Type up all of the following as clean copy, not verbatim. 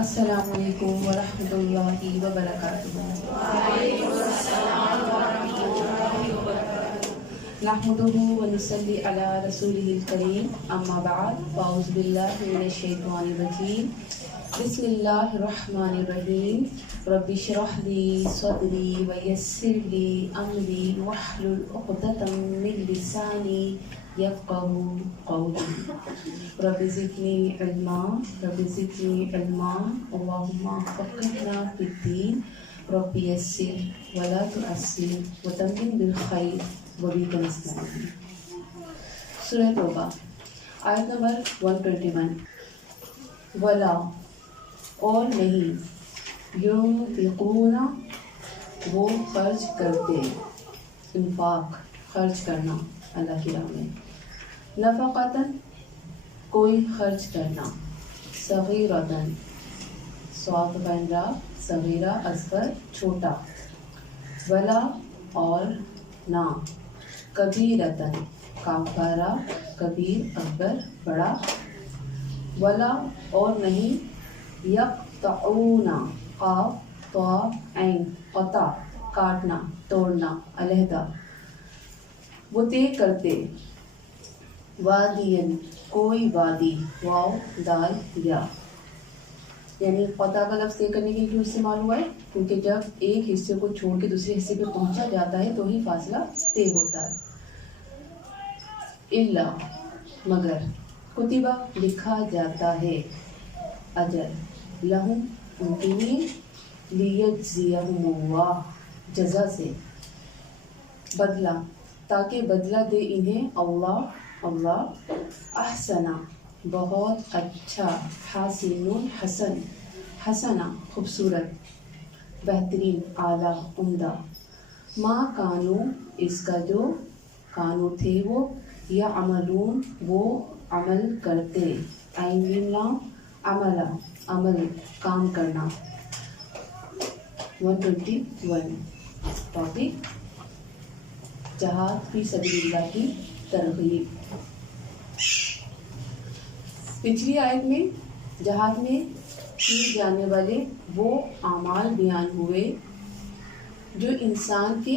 السلام علیکم ورحمۃ اللہ وبرکاتہ۔ نحمده ونصلي على رسوله الكريم اما بعد فاعوذ باللہ من الشیطان الرجیم بسم اللہ الرحمن الرحیم رب اشرح لی صدری ویسر لی امری واحلل عقدۃ من لسانی یفقہوا قولی رب زدنی علما اللہم فقہنا فی الدین رب یسر ولا تعسر وتمم بالخیر وبک نستعین۔ سورہ توبہ آیت نمبر 121۔ ولا اور نہیں، ينفقون وہ خرچ کرتے، انفاق خرچ کرنا اللہ کی راہ میں، نفقتاً کوئی خرچ کرنا، صغیرتاً صاد بین را صغیرہ اصغر چھوٹا، ولا اور نہ، کبیرتاً کافارہ کبیر اکبر بڑا، ولا اور نہیں، یقطعون قاف طا عین قطع کاٹنا توڑنا علیحدہ، وہ طے کرتے، وادین کوئی وادی، واو دال یا، یعنی قطع کا لفظ طے کرنے کے لیے کیوں استعمال ہوا ہے؟ کیونکہ جب ایک حصے کو چھوڑ کے دوسرے حصے پہ پہنچا جاتا ہے تو ہی فاصلہ طے ہوتا ہے۔ الا مگر، کتبہ لکھا جاتا ہے، اجر لہم ان کے لیے، لیجزیہم اللہ جزا سے، بدلہ تاکہ بدلہ دے انہیں اللہ احسنا بہت اچھا، حسین حسن حسنا خوبصورت بہترین اعلیٰ عمدہ، ما کانو اس کا جو کانو تھے وہ، یا عملون وہ عمل کرتے، عین عملہ عمل کام کرنا۔ 121 ٹاپک جہاد فی سبیل اللہ کی ترغیب۔ پچھلی آیت میں جہاد میں کیے جانے والے وہ اعمال بیان ہوئے جو انسان کے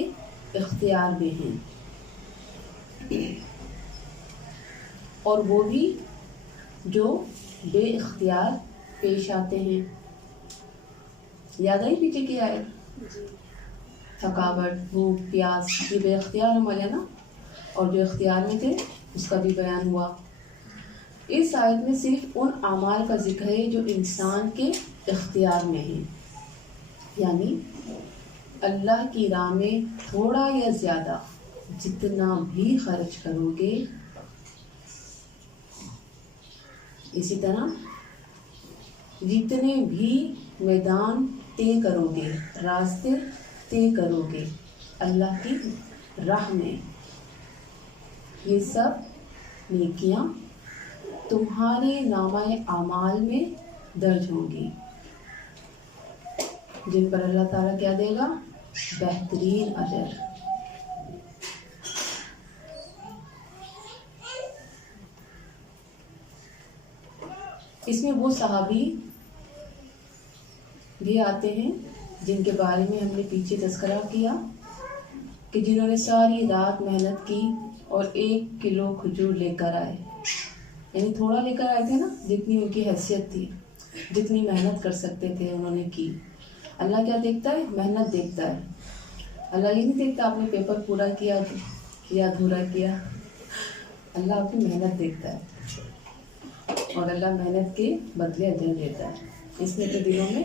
اختیار میں ہیں، اور وہ بھی جو بے اختیار پیش آتے ہیں۔ یاد آئی پیچھے کی آیت؟ تھکاوٹ، بھوک، پیاس، یہ بے اختیار عمل ہے نا، اور جو اختیار میں تھے اس کا بھی بیان ہوا۔ اس آیت میں صرف ان اعمال کا ذکر ہے جو انسان کے اختیار میں ہیں، یعنی اللہ کی راہ میں تھوڑا یا زیادہ جتنا بھی خرچ کرو گے، اسی طرح جتنے بھی میدان طے کرو گے، راستے طے کرو گے اللہ کی راہ میں، یہ سب نیکیاں تمہارے نامہ اعمال میں درج ہوں گی، جن پر اللہ تعالیٰ کیا دے گا؟ بہترین اجر۔ اس میں وہ صحابی بھی آتے ہیں جن کے بارے میں ہم نے پیچھے تذکرہ کیا کہ جنہوں نے ساری رات محنت کی اور 1 کلو کھجور لے کر آئے، یعنی تھوڑا لے کر آئے تھے نا، جتنی ان کی حیثیت تھی، جتنی محنت کر سکتے تھے انہوں نے کی۔ اللہ کیا دیکھتا ہے؟ محنت دیکھتا ہے۔ اللہ یہ نہیں دیکھتا آپ نے پیپر پورا کیا یا ادھورا کیا، اللہ آپ کی محنت دیکھتا ہے، اور اللہ محنت کے بدلے اجر دیتا ہے۔ اس میں تو دلوں میں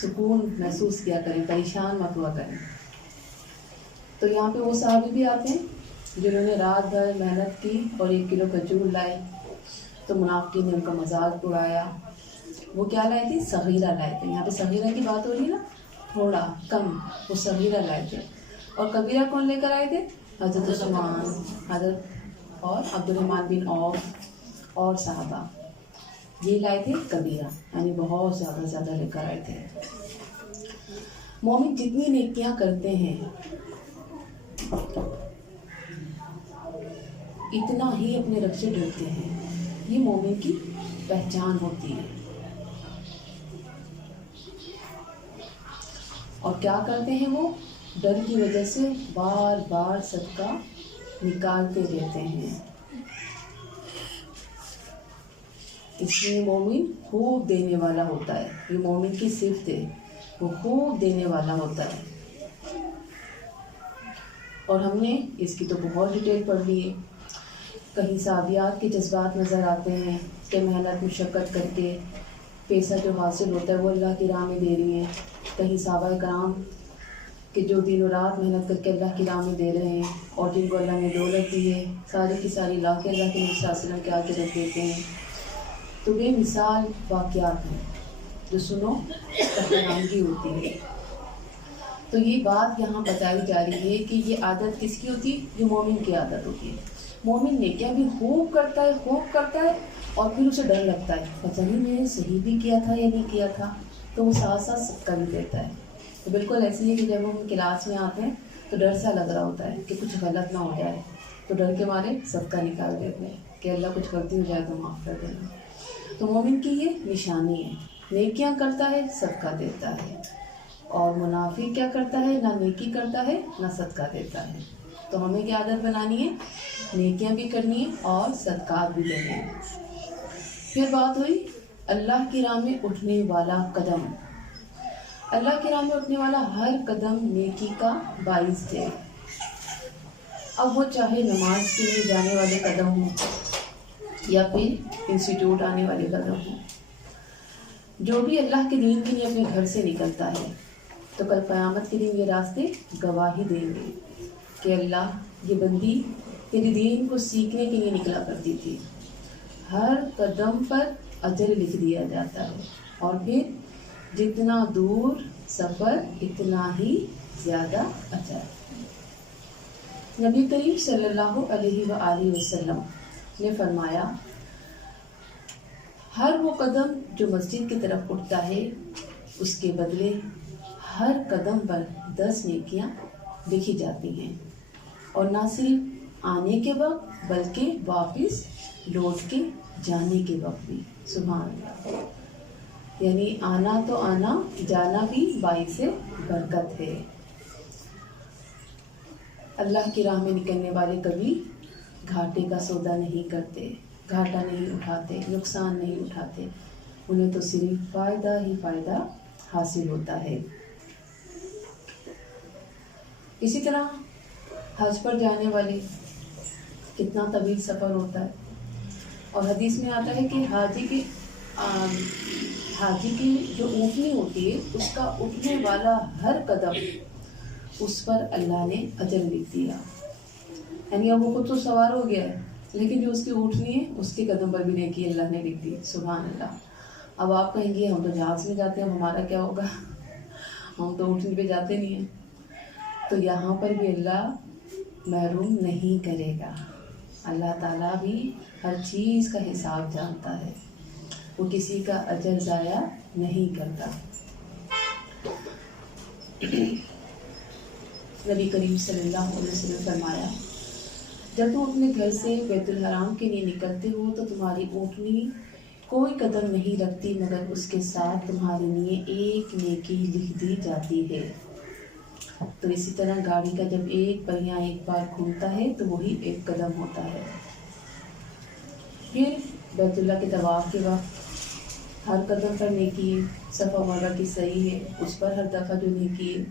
سکون محسوس کیا کریں، پریشان مت ہوا کریں۔ تو یہاں پہ وہ صحابی بھی آتے ہیں جنہوں نے رات بھر محنت کی اور 1 کلو کھجور لائے، تو منافقین نے ان کا مذاق اڑایا۔ وہ کیا لائے تھے؟ صغیرہ لائے تھے۔ یہاں پہ صغیرہ کی بات ہو رہی ہے نا، تھوڑا کم، وہ صغیرہ لائے تھے۔ اور کبیرہ کون لے کر آئے تھے؟ حضرت عثمان، حضرت اور عبد الرحمن بن عوف اور صحابہ، یہ لائے تھے کبیرہ، یعنی بہت زیادہ لے کر آئے تھے۔ مومن جتنی نیکیاں کرتے ہیں اتنا ہی اپنے رب سے ڈرتے ہیں، یہ مومن کی پہچان ہوتی ہے۔ اور کیا کرتے ہیں وہ ڈر کی وجہ سے بار بار صدقہ نکالتے رہتے ہیں۔ اس لیے مومن خوب دینے والا ہوتا ہے، یہ مومن کی صفت ہے، وہ خوب دینے والا ہوتا ہے۔ اور ہم نے اس کی تو بہت ڈیٹیل پڑھ لی ہے۔ کہیں صحابیات کے جذبات نظر آتے ہیں کہ محنت مشقت کر کے پیسہ جو حاصل ہوتا ہے وہ اللہ کی راہ میں دے رہی ہیں، کہیں صحابہ کرام کہ جو دن و رات محنت کر کے اللہ کی راہ میں دے رہے ہیں اور جن کو اللہ نے دولت دی ہے ساری کی ساری لا کے اللہ کے نبی صلی اللہ علیہ وسلم کے آگے رکھ دیتے ہیں۔ تو بے مثال واقعات ہیں جو سنو تو حیرانگی ہوتی ہے۔ تو یہ بات یہاں بتائی جا رہی ہے کہ یہ عادت کس کی ہوتی ہے؟ جو مومن کی عادت ہوتی ہے۔ مومن نے کیا بھی خوب کرتا ہے اور پھر اسے ڈر لگتا ہے پتہ نہیں میں نے صحیح بھی کیا تھا یا نہیں کیا تھا، تو وہ ساتھ ساتھ صدقہ بھی دیتا ہے۔ تو بالکل ایسے ہی کہ جب ہم کلاس میں آتے ہیں تو ڈر سا لگ رہا ہوتا ہے کہ کچھ غلط نہ ہو جائے، تو ڈر کے مارے صدقہ نکال دیتے ہیں کہ اللہ کچھ غلطی ہو جائے تو معاف کر دینا۔ تو مومن کی یہ نشانی ہے، نیکیاں کرتا ہے صدقہ دیتا ہے، اور منافق کیا کرتا ہے؟ نہ نیکی کرتا ہے نہ صدقہ دیتا ہے۔ تو ہمیں کیا عادت بنانی ہے؟ نیکیاں بھی کرنی ہے اور صدقات بھی دینے ہیں۔ پھر بات ہوئی اللہ کی راہ میں اٹھنے والا قدم۔ اللہ کی راہ میں اٹھنے والا ہر قدم نیکی کا باعث ہے۔ اب وہ چاہے نماز کے لیے جانے والے قدم ہوں یا پھر انسٹیٹیوٹ آنے والے قدم ہوں، جو بھی اللہ کے دین کے لیے اپنے گھر سے نکلتا ہے تو کل قیامت کے دن یہ راستے گواہی دیں گے کہ اللہ یہ بندی تیرے دین کو سیکھنے کے لیے نکلا کرتی تھی۔ ہر قدم پر اجر لکھ دیا جاتا ہے، اور پھر جتنا دور سفر اتنا ہی زیادہ اجر۔ نبی کریم صلی اللہ علیہ وآلہ وسلم نے فرمایا ہر وہ قدم جو مسجد کی طرف اٹھتا ہے اس کے بدلے ہر قدم پر 10 نیکیاں لکھی جاتی ہیں، اور نہ صرف آنے کے وقت بلکہ واپس لوٹ کے جانے کے وقت بھی۔ سبحان اللہ، یعنی آنا تو آنا، جانا بھی باعث برکت ہے۔ اللہ کی راہ میں نکلنے والے کبھی گھاٹے کا سودا نہیں کرتے، گھاٹا نہیں اٹھاتے، نقصان نہیں اٹھاتے، انہیں تو صرف فائدہ ہی فائدہ حاصل ہوتا ہے۔ اسی طرح حج پر جانے والے کتنا طویل سفر ہوتا ہے، اور حدیث میں آتا ہے کہ حاجی کی جو اونٹنی ہوتی ہے اس کا اٹھنے والا ہر قدم اس پر اللہ نے اجر لکھ دیا۔ یعنی اب وہ خود تو سوار ہو گیا ہے لیکن جو اس کی اونٹنی ہے اس کے قدم پر بھی نیکی اللہ نے لکھ دی۔ سبحان اللہ۔ اب آپ کہیں گے ہم تو جہاز میں جاتے ہیں، ہمارا کیا ہوگا، ہم تو اونٹنی پہ جاتے نہیں ہیں۔ تو یہاں پر بھی اللہ محروم نہیں کرے گا، اللہ تعالیٰ بھی ہر چیز کا حساب جانتا ہے، وہ کسی کا اجر ضائع نہیں کرتا۔ نبی کریم صلی اللہ علیہ وسلم فرمایا جب تم اپنے گھر سے بیت الحرام کے لیے نکلتے ہو تو تمہاری اونٹنی کوئی قدم نہیں رکھتی مگر اس کے ساتھ تمہارے لیے ایک نیکی لکھ دی جاتی ہے۔ تو اسی طرح گاڑی کا جب ایک پہیہ ایک بار گھومتا ہے تو وہی ایک قدم ہوتا ہے۔ پھر بیت اللہ کے طواف کے وقت ہر قدم پر نیکی ہے، صفا مرہ کی صحیح ہے اس پر ہر دفعہ جو نیکی ہے۔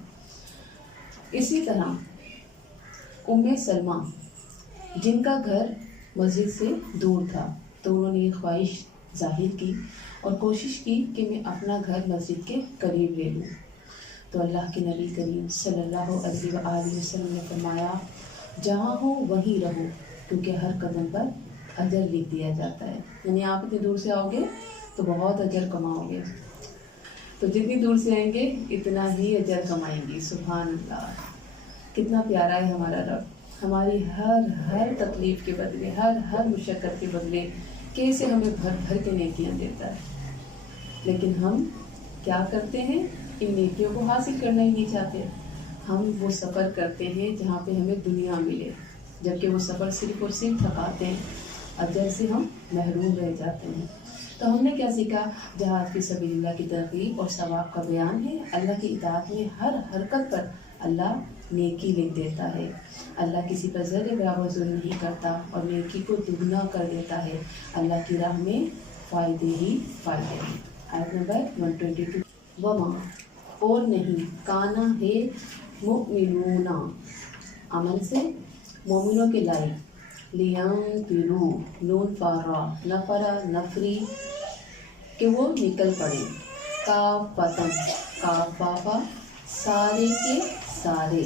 اسی طرح ام سلمہ جن کا گھر مسجد سے دور تھا تو انہوں نے یہ خواہش ظاہر کی اور کوشش کی کہ میں اپنا گھر مسجد کے قریب لے لوں، تو اللہ کے نبی کریم صلی اللہ علیہ وآلہ وسلم نے فرمایا جہاں ہو وہیں رہو کیونکہ ہر قدم پر اجر لکھ دیا جاتا ہے۔ یعنی آپ اتنی دور سے آؤ گے تو بہت اجر کماؤ گے، تو جتنی دور سے آئیں گے اتنا ہی اجر کمائیں گی۔ سبحان اللہ، کتنا پیارا ہے ہمارا رب، ہماری ہر تکلیف کے بدلے، ہر مشقت کے بدلے کیسے ہمیں بھر بھر کے نیکیاں دیتا ہے۔ لیکن ہم کیا کرتے ہیں؟ ان نیکیوں کو حاصل کرنا ہی نہیں چاہتے، ہم وہ سفر کرتے ہیں جہاں پہ ہمیں دنیا ملے، جبکہ وہ سفر صرف اور صرف تھکاتے ہیں، اجر سے ہم محروم رہ جاتے ہیں۔ تو ہم نے کیا سیکھا؟ جہاد فی سبیل اللہ کی ترغیب اور ثواب کا بیان ہے. اللہ کی اطاعت میں ہر حرکت پر اللہ نیکی لکھ دیتا ہے. اللہ کسی پر ذرے برابر ظلم نہیں کرتا اور نیکی کو دگنا کر دیتا ہے. اللہ کی راہ میں فائدے ہی فائدے ہیں. آیت نمبر 122. وما اور نہیں کانا ہے مؤمنون امن سے مومنوں کے لائق لیانفروا نون فارا نفرا نفری کہ وہ نکل پڑے کافۃ کافافا سارے کے سارے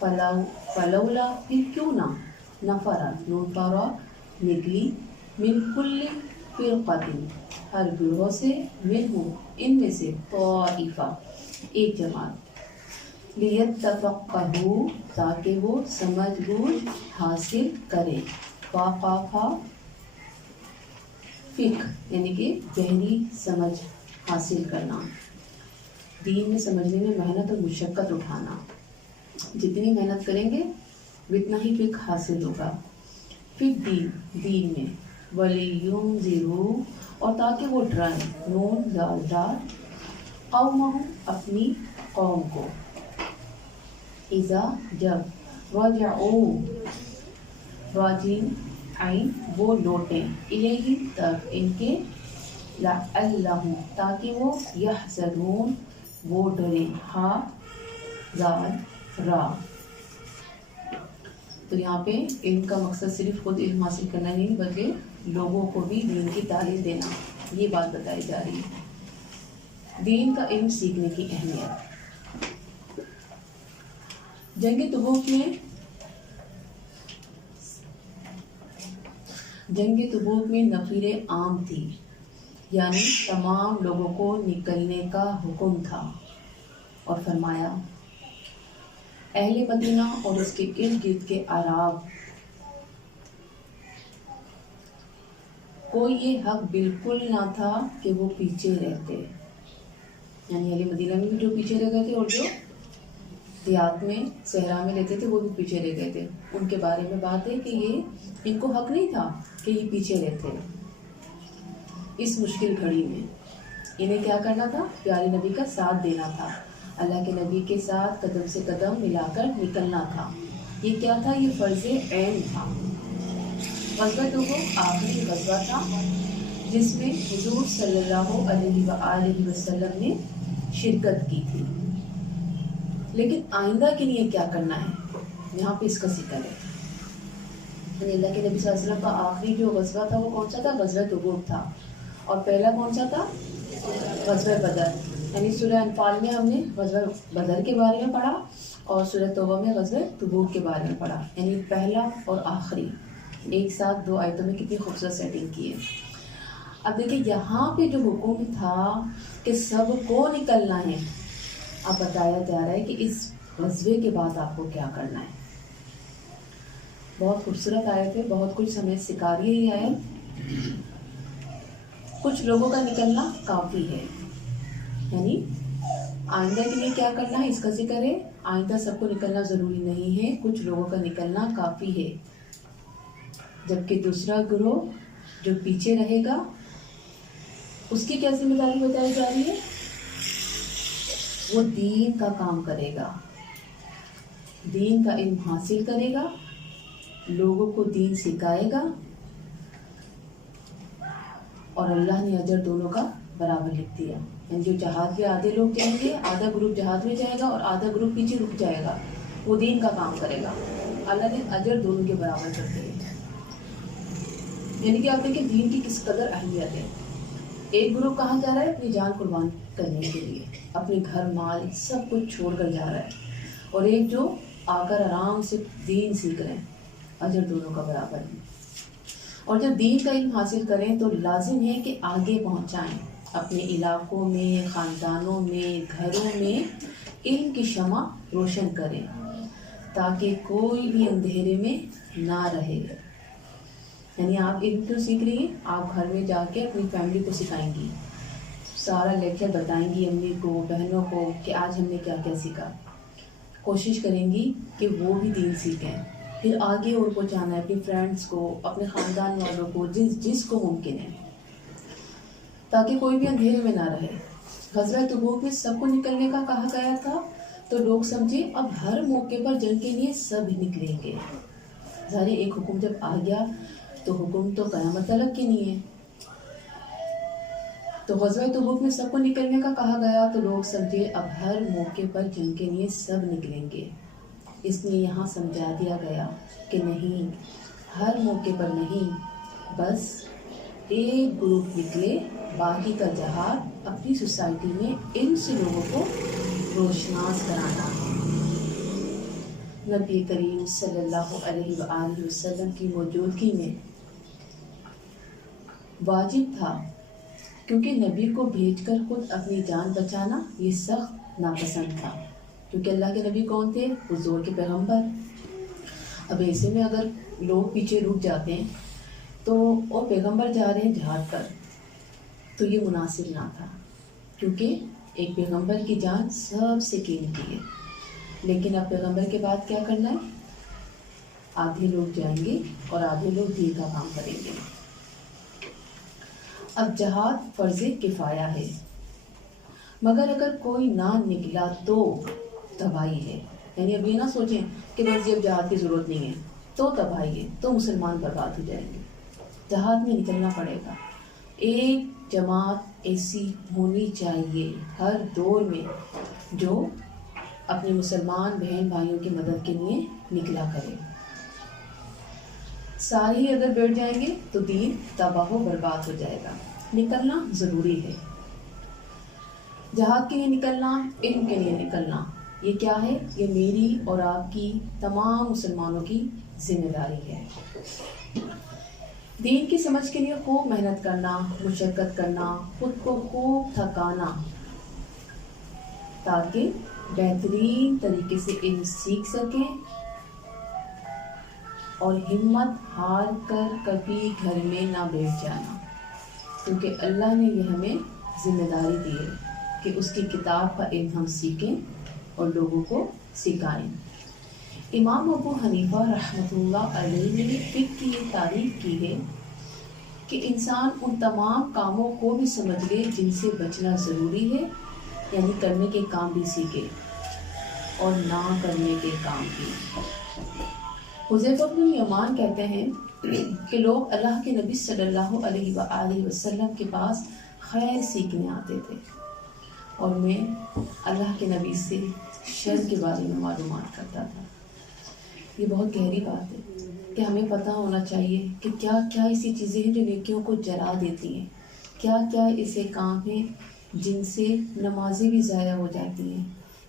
فلولا پھر کیوں نہ نفرا نون فارا نکلی من کل فرقۃ ہر گروہ سے منہم ان میں سے طائفہ ایک جماعت لیتفقہوا تاکہ وہ سمجھ بوجھ حاصل کرے. فقہ فقہ یعنی کہ گہری سمجھ حاصل کرنا، دین میں سمجھنے میں محنت اور مشقت اٹھانا. جتنی محنت کریں گے اتنا ہی فقہ حاصل ہوگا. پھر دین میں وَلِيُنذِرُوا اور تاکہ وہ ڈرائیں نون زال دار قومہم اپنی قوم کو اذا جب رجعوا راجعین عین وہ لوٹیں الیہ تک ان کے لعلہم تاکہ وہ یحذرون وہ ڈریں ہا زال را. تو یہاں پہ علم کا مقصد صرف خود علم حاصل کرنا نہیں بلکہ لوگوں کو بھی دین کی تعلیم دینا، یہ بات بتائی جا رہی ہے. دین کا علم سیکھنے کی اہمیت. جنگ تبوک میں نفیر عام تھی، یعنی تمام لوگوں کو نکلنے کا حکم تھا، اور فرمایا اہل مدینہ اور اس کے ارد گرد کے اعراب کو یہ حق بالکل نہ تھا کہ وہ پیچھے رہتے. یعنی اہل مدینہ میں بھی جو پیچھے رہ گئے تھے اور جو دیہات میں صحرا میں رہتے تھے وہ بھی پیچھے رہ گئے تھے، ان کے بارے میں بات ہے کہ یہ ان کو حق نہیں تھا کہ یہ پیچھے رہتے. اس مشکل گھڑی میں انہیں کیا کرنا تھا؟ پیارے نبی کا ساتھ دینا تھا، اللہ کے نبی کے ساتھ قدم سے قدم ملا کر نکلنا تھا. یہ کیا تھا؟ یہ فرض عین تھا. غزوہ تبوک آخری غزوہ تھا جس میں حضور صلی اللہ علیہ وآلہ وسلم نے شرکت کی تھی. لیکن آئندہ کے لیے کیا کرنا ہے یہاں پہ اس کا ذکر ہے. یعنی اللہ کے نبی صلی اللہ علیہ وسلم کا آخری جو غزوہ تھا وہ کون سا تھا؟ غزوہ تبوک تھا. اور پہلا کون سا تھا؟ غزوہ بدر. یعنی سورہ انفال میں ہم نے غزوہ بدر کے بارے میں پڑھا اور سورہ توبہ میں غزوہ تبوک کے بارے میں پڑھا. یعنی پہلا اور آخری ایک ساتھ 2 آیتوں میں کتنی خوبصورت سیٹنگ کی ہے. اب دیکھیں یہاں پہ جو حکم تھا کہ سب کو نکلنا ہے، اب بتایا جا رہا ہے کہ اس غزوے کے بعد آپ کو کیا کرنا ہے. بہت خوبصورت آیت ہے، بہت کچھ سمجھ سکھا رہی ہے یہ آیت. کچھ لوگوں کا نکلنا کافی ہے، یعنی آئندہ کے لیے کیا کرنا ہے اس کا ذکر ہے. آئندہ سب کو نکلنا ضروری نہیں ہے، کچھ لوگوں کا نکلنا کافی ہے. جبکہ دوسرا گروہ جو پیچھے رہے گا اس کی کیا ذمہ داری بتائی جا رہی ہے؟ وہ دین کا کام کرے گا، دین کا علم حاصل کرے گا، لوگوں کو دین سکھائے گا، اور اللہ نے اجر دونوں کا برابر لکھ دیا. یعنی جو جہاد میں آدھے لوگ جائیں گے، آدھا گروپ جہاد میں جائے گا اور آدھا گروپ پیچھے رک جائے گا، وہ دین کا کام کرے گا. اللہ نے اجر دونوں کے برابر کر دیے. یعنی کہ آپ دیکھیں دین کی کس قدر اہمیت ہے. ایک گروپ کہاں جا رہا ہے؟ اپنی جان قربان کرنے کے لیے، اپنے گھر مال سب کچھ چھوڑ کر جا رہا ہے، اور ایک جو آ کر آرام سے دین سیکھ رہے ہیں، اجر دونوں کا برابر ہے. اور جب دین کا علم حاصل کریں تو لازم ہے کہ آگے پہنچائیں، اپنے علاقوں میں، خاندانوں میں، گھروں میں علم کی شمع روشن کریں تاکہ کوئی بھی اندھیرے میں نہ رہے. یعنی آپ علم کیوں سیکھ رہی ہیں؟ آپ گھر میں جا کے اپنی فیملی کو سکھائیں گی، سارا لیکچر بتائیں گی امی کو، بہنوں کو کہ آج ہم نے کیا کیا سیکھا. کوشش کریں گی کہ وہ بھی دین سیکھیں، پھر آگے اور پہنچانا ہے اپنی فرینڈس کو، اپنے خاندان والوں کو، جس کو ممکن ہے. تاکہ کوئی بھی اندھیرے میں نہ رہے۔ غزوہ تبوک میں سب کو نکلنے کا کہا گیا تھا، تو لوگ سمجھے اب ہر موقع پر جنگ کے لیے سب نکلیں گے۔ ظاہر ایک حکم جب آ گیا تو حکم تو قیامت تلک کے نہیں ہے۔ تو غزوہ تبوک میں سب کو نکلنے کا کہا گیا تو لوگ سمجھے اب ہر موقع پر جنگ کے لیے سب نکلیں گے۔ اس لیے یہاں سمجھا دیا گیا کہ نہیں، ہر موقع پر نہیں، بس ایک گروپ نکلے، باقی کا جہاد اپنی سوسائٹی میں علم سے لوگوں کو روشناس کرانا ہے۔ نبی کریم صلی اللہ علیہ وآلہ وسلم کی موجودگی میں واجب تھا، کیونکہ نبی کو بھیج کر خود اپنی جان بچانا یہ سخت ناپسند تھا، کیونکہ اللہ کے نبی کون تھے؟ حضور کے پیغمبر۔ اب ایسے میں اگر لوگ پیچھے رک جاتے ہیں تو اور پیغمبر جا رہے ہیں جہاد پر، تو یہ مناسب نہ تھا، کیونکہ ایک پیغمبر کی جان سب سے قیمتی ہے۔ لیکن اب پیغمبر کے بعد کیا کرنا ہے؟ آدھے لوگ جائیں گے اور آدھے لوگ دین کا کام کریں گے۔ اب جہاد فرض کفایہ ہے، مگر اگر کوئی نہ نکلا تو تباہی ہے۔ یعنی اب یہ نہ سوچیں کہ بس جب جہاد کی ضرورت نہیں ہے تو تباہی ہے، تو مسلمان برباد ہو جائیں گے۔ جہاد میں نکلنا پڑے گا۔ ایک جماعت ایسی ہونی چاہیے ہر دور میں جو اپنے مسلمان بہن بھائیوں کی مدد کے لیے نکلا کرے۔ سارے ہی اگر بیٹھ جائیں گے تو دین تباہ و برباد ہو جائے گا۔ نکلنا ضروری ہے۔ جہاد کے لیے نکلنا، علم کے لیے نکلنا، یہ کیا ہے؟ یہ میری اور آپ کی تمام مسلمانوں کی ذمہ داری ہے۔ دین کی سمجھ کے لیے خوب محنت کرنا، مشقت کرنا، خود کو خوب تھکانا، تاکہ بہترین طریقے سے علم سیکھ سکیں اور ہمت ہار کر کبھی گھر میں نہ بیٹھ جانا، کیونکہ اللہ نے یہ ہمیں ذمہ داری دی ہے کہ اس کی کتاب کا علم ہم سیکھیں اور لوگوں کو سکھائیں۔ امام ابو حنیفہ رحمۃ اللہ علیہ نے فقہ کی یہ تعریف کی ہے کہ انسان ان تمام کاموں کو بھی سمجھ لے جن سے بچنا ضروری ہے، یعنی کرنے کے کام بھی سیکھے اور نہ کرنے کے کام بھی۔ حذیفہ بن یمان کہتے ہیں کہ لوگ اللہ کے نبی صلی اللہ علیہ وآلہ وسلم کے پاس خیر سیکھنے آتے تھے، اور میں اللہ کے نبی سے شر کے بارے میں معلومات کرتا تھا۔ یہ بہت گہری بات ہے کہ ہمیں پتہ ہونا چاہیے کہ کیا کیا ایسی چیزیں ہیں جو نیکیوں کو جلا دیتی ہیں، کیا کیا ایسے کام ہیں جن سے نمازیں بھی ضائع ہو جاتی ہیں،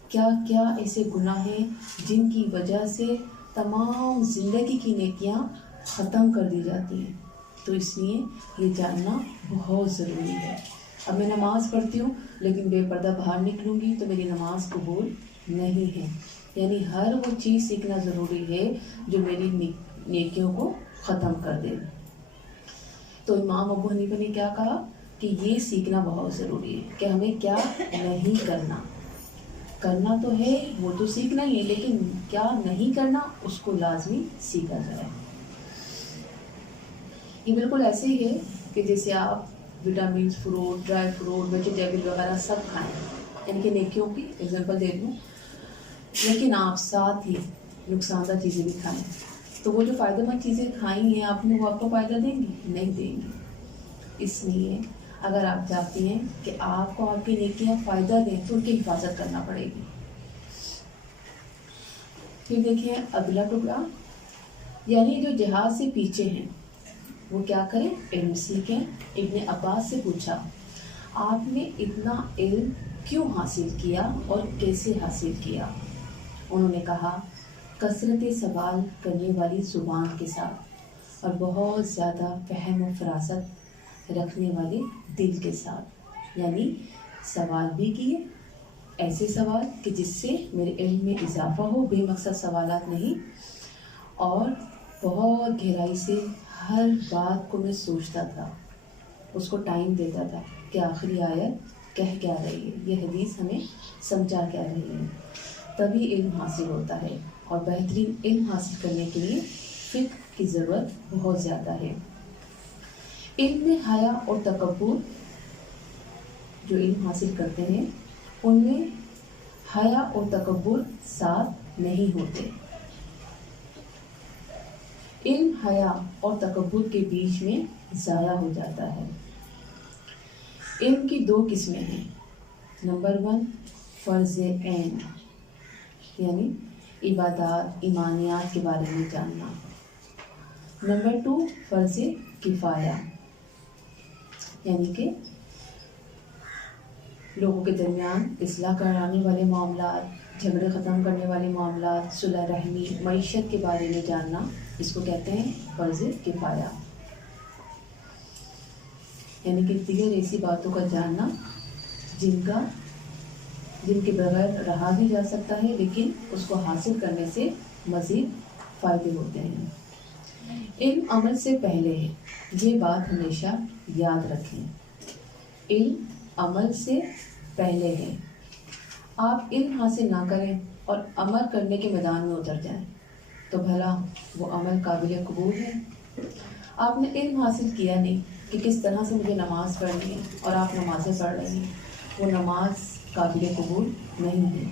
کیا کیا ایسے گناہ ہیں جن کی وجہ سے تمام زندگی کی نیکیاں ختم کر دی جاتی ہیں۔ تو اس لیے یہ جاننا بہت ضروری ہے۔ اب میں نماز پڑھتی ہوں لیکن بے پردہ باہر نکلوں گی تو میری نماز قبول نہیں ہے۔ یعنی ہر وہ چیز سیکھنا ضروری ہے جو میری نیکیوں کو ختم کر دے۔ تو امام ابو حنیفہ نے کیا کہا کہ یہ سیکھنا بہت ضروری ہے کہ ہمیں کیا نہیں کرنا۔ کرنا تو ہے، وہ تو سیکھنا ہی ہے، لیکن کیا نہیں کرنا اس کو لازمی سیکھا جائے۔ یہ بالکل ایسے ہی ہے کہ جیسے آپ vitamins, fruit, dry fruit, vegetable وغیرہ سب کھائیں، یعنی کہ نیکیوں کی ایگزامپل دے دوں، لیکن آپ ساتھ ہی نقصان دہ چیزیں بھی کھائیں، تو وہ جو فائدہ مند چیزیں کھائی ہیں آپ نے، وہ آپ کو فائدہ دیں گی؟ نہیں دیں گی۔ اس لیے اگر آپ چاہتی ہیں کہ آپ کو آپ کی نیکیاں فائدہ دیں تو ان کی حفاظت کرنا پڑے گی۔ پھر دیکھیں اگلا ٹکڑا، یعنی جو جہاد سے پیچھے ہیں وہ کیا کریں؟ علم سیکھیں۔ ابن عباس سے پوچھا، آپ نے اتنا علم کیوں حاصل کیا اور کیسے حاصل کیا؟ انہوں نے کہا، کثرت سوال کرنے والی زبان کے ساتھ اور بہت زیادہ فہم و فراست رکھنے والے دل کے ساتھ، یعنی سوال بھی کیے، ایسے سوال کہ جس سے میرے علم میں اضافہ ہو، بے مقصد سوالات نہیں، اور بہت گہرائی سے ہر بات کو میں سوچتا تھا، اس کو ٹائم دیتا تھا کہ آخری آیت کہہ کیا رہی ہے، یہ حدیث ہمیں سمجھا کیا رہی ہے، تبھی علم حاصل ہوتا ہے۔ اور بہترین علم حاصل کرنے کے لیے فقہ کی ضرورت بہت زیادہ ہے۔ علم میں حیا اور تکبر جو علم حاصل کرتے ہیں ان میں حیا اور تکبر ساتھ نہیں ہوتے۔ علم حیا اور تکبر کے بیچ میں ضائع ہو جاتا ہے۔ علم کی دو قسمیں ہیں۔ نمبر 1 فرض عین، یعنی عبادات ایمانیات کے بارے میں جاننا۔ نمبر 2 فرض کفایہ، یعنی کہ لوگوں کے درمیان اصلاح کرانے والے معاملات، جھگڑے ختم کرنے والے معاملات، صلح رحمی، معیشت کے بارے میں جاننا، اس کو کہتے ہیں فرض کفایہ، یعنی کہ دیگر ایسی باتوں کا جاننا جن کے بغیر رہا بھی جا سکتا ہے لیکن اس کو حاصل کرنے سے مزید فائدے ہوتے ہیں۔ علم عمل سے پہلے ہے، یہ بات ہمیشہ یاد رکھیں۔ علم عمل سے پہلے ہے۔ آپ علم حاصل نہ کریں اور عمل کرنے کے میدان میں اتر جائیں تو بھلا وہ عمل قابل قبول ہے؟ آپ نے علم حاصل کیا نہیں کہ کس طرح سے مجھے نماز پڑھنی ہے اور آپ نمازیں پڑھ رہے ہیں، وہ نماز قابل قبول نہیں ہے۔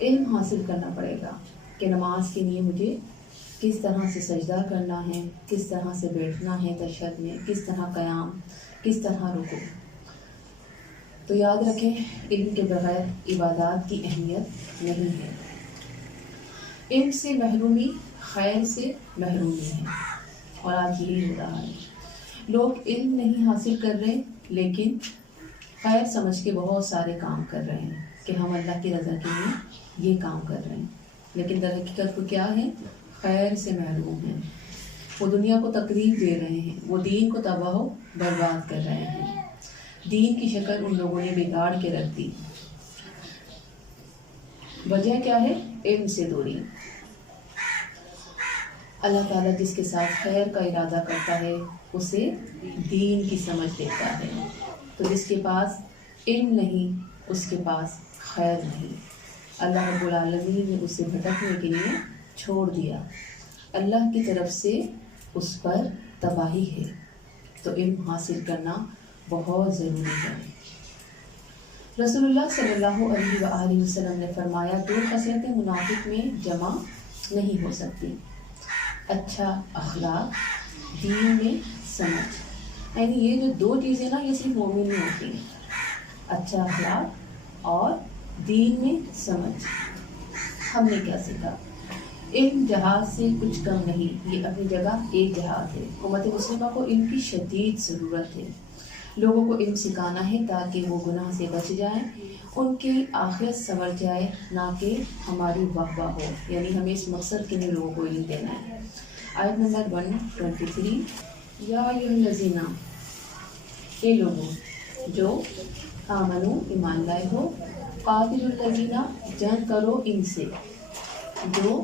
علم حاصل کرنا پڑے گا کہ نماز کے لیے مجھے کس طرح سے سجدہ کرنا ہے، کس طرح سے بیٹھنا ہے تشہد میں، کس طرح قیام، کس طرح رکوع۔ تو یاد رکھیں، علم کے بغیر عبادات کی اہمیت نہیں ہے۔ علم سے محرومی خیر سے محرومی ہے، اور آج یہی ہو رہا ہے۔ لوگ علم نہیں حاصل کر رہے لیکن خیر سمجھ کے بہت سارے کام کر رہے ہیں کہ ہم اللہ کی رضا کے لیے یہ کام کر رہے ہیں، لیکن در حقیقت کو کیا ہے؟ خیر سے محروم ہیں۔ وہ دنیا کو تقریب دے رہے ہیں، وہ دین کو تباہ و برباد کر رہے ہیں۔ دین کی شکل ان لوگوں نے بگاڑ کے رکھ دی۔ وجہ کیا ہے؟ علم سے دوری۔ اللہ تعالیٰ جس کے ساتھ خیر کا ارادہ کرتا ہے اسے دین کی سمجھ دیتا ہے، تو جس کے پاس علم نہیں اس کے پاس خیر نہیں۔ اللہ رب العالمین نے اسے بھٹکنے کے لیے چھوڑ دیا، اللہ کی طرف سے اس پر تباہی ہے۔ تو علم حاصل کرنا بہت ضروری ہے۔ رسول اللہ صلی اللہ علیہ وآلہ وسلم نے فرمایا، 2 خصلتیں منافق میں جمع نہیں ہو سکتی: اچھا اخلاق، دین میں سمجھ۔ یعنی یہ جو 2 چیزیں نا، یہ صرف مومن میں ہوتی ہیں، اچھا اخلاق اور دین میں سمجھ۔ ہم نے کیا سیکھا؟ علم جہاد سے کچھ کم نہیں، یہ اپنی جگہ ایک جہاد ہے۔ امت مسلمہ کو علم کی شدید ضرورت ہے۔ لوگوں کو علم سکھانا ہے تاکہ وہ گناہ سے بچ جائیں، ان کی آخرت سنور جائے، نہ کہ ہماری واہ واہ ہو۔ یعنی ہمیں اس مقصد کے لیے لوگوں کو علم دینا ہے۔ آیت نمبر 123، یا ایھا الذین، اے لوگوں جو آمنو ایمان لائے ہو، قاتلوا الذین، جنگ کرو ان سے، جو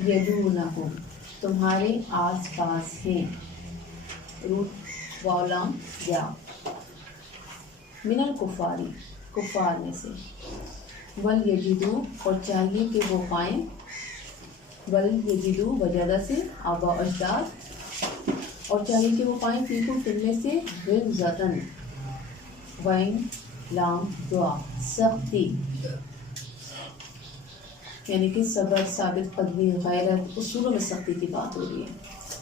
یلونکم، تمہارے آس پاس ہیں، روٹ واؤلام یا من الکفاری، کفار میں سے، ولیجدوا، اور چاہیے کہ وہ پائیں، ولیجدوا وجدہ سے آباء و اجداد، اور چاہیے کہ وہ پائیں فیکم، تم میں سے، غلظۃً، وین لام دعا، سختی، یعنی کہ صبر، ثابت قدمی، غیرت، اصولوں میں سختی کی بات ہو رہی ہے۔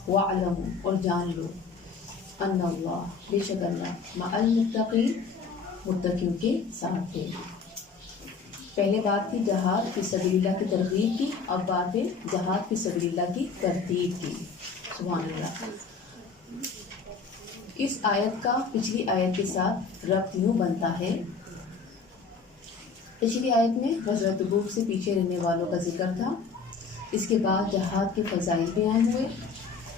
وَاعْلَمُوا، اور جان لو، ان اللہ، بے شک اللہ، مع المتقین، متقیوں کے ساتھ ہے۔ پہلے بات تھی جہاد فی سبیل اللہ کی ترغیب کی، اب بات ہے جہاد فی سبیل اللہ کی ترتیب کی۔ سبحان اللہ۔ اس آیت کا پچھلی آیت کے ساتھ ربط یوں بنتا ہے، پچھلی آیت میں غزوہ تبوک سے پیچھے رہنے والوں کا ذکر تھا، اس کے بعد جہاد کے فضائل بیان ہوئے،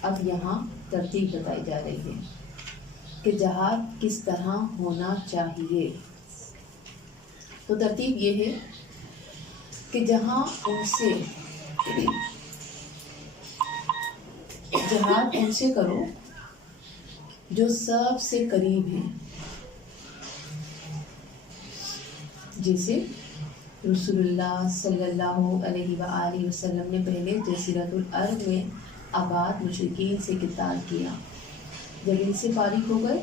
اب یہاں ترتیب بتائی جا رہی ہے کہ جہاد کس طرح ہونا چاہیے۔ تو ترتیب یہ ہے کہ جہاد ان سے کرو جو سب سے قریب ہیں، جیسے رسول اللہ صلی اللہ علیہ وآلہ وسلم نے پہلے جزیرۃ العرب میں آباد مشرکین سے قتال کیا، جب ان سے فارغ ہو گئے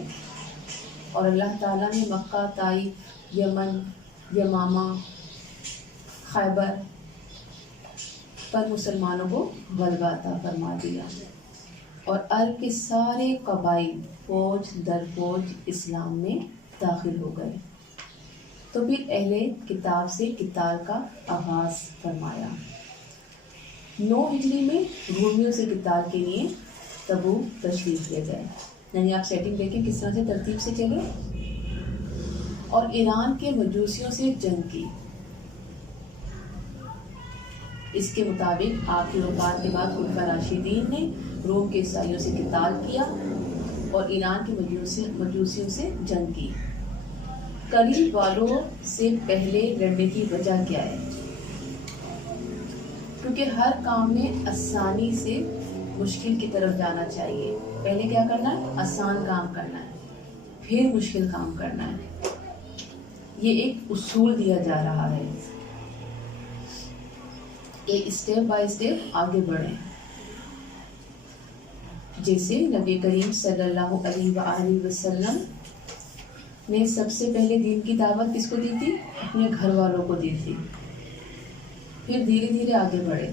اور اللہ تعالیٰ نے مکہ، طائف، یمن، یمامہ، خیبر پر مسلمانوں کو غلبہ عطا فرما دیا اور عرب کے سارے قبائل فوج در فوج اسلام میں داخل ہو گئے۔ تو پھر اہل کتاب سے قتال کا آغاز فرمایا۔ 9 ہجری میں رومیوں سے قتال کے لیے تبوک تشریف لے گئے، یعنی آپ سیٹنگ دیکھیں کس طرح سے ترتیب سے چلے، اور ایران کے مجوسیوں سے جنگ کی۔ اس کے مطابق آپ کی وفات کے بعد خلفاء راشدین نے روم کے عیسائیوں سے قتال کیا اور ایران کے مجوسیوں سے جنگ کی۔ قریب والوں سے پہلے لڑنے کی وجہ کیا ہے؟ کیونکہ ہر کام میں آسانی سے مشکل کی طرف جانا چاہیے۔ پہلے کیا کرنا ہے؟ آسان کام کرنا ہے، پھر مشکل کام کرنا ہے۔ یہ ایک اصول دیا جا رہا ہے کہ اسٹیپ بائی اسٹیپ آگے بڑھیں۔ جیسے نبی کریم صلی اللہ علیہ وآلہ وسلم نے سب سے پہلے دین کی دعوت کس کو دی تھی؟ اپنے گھر والوں کو دی تھی، پھر دھیرے دھیرے آگے بڑھے۔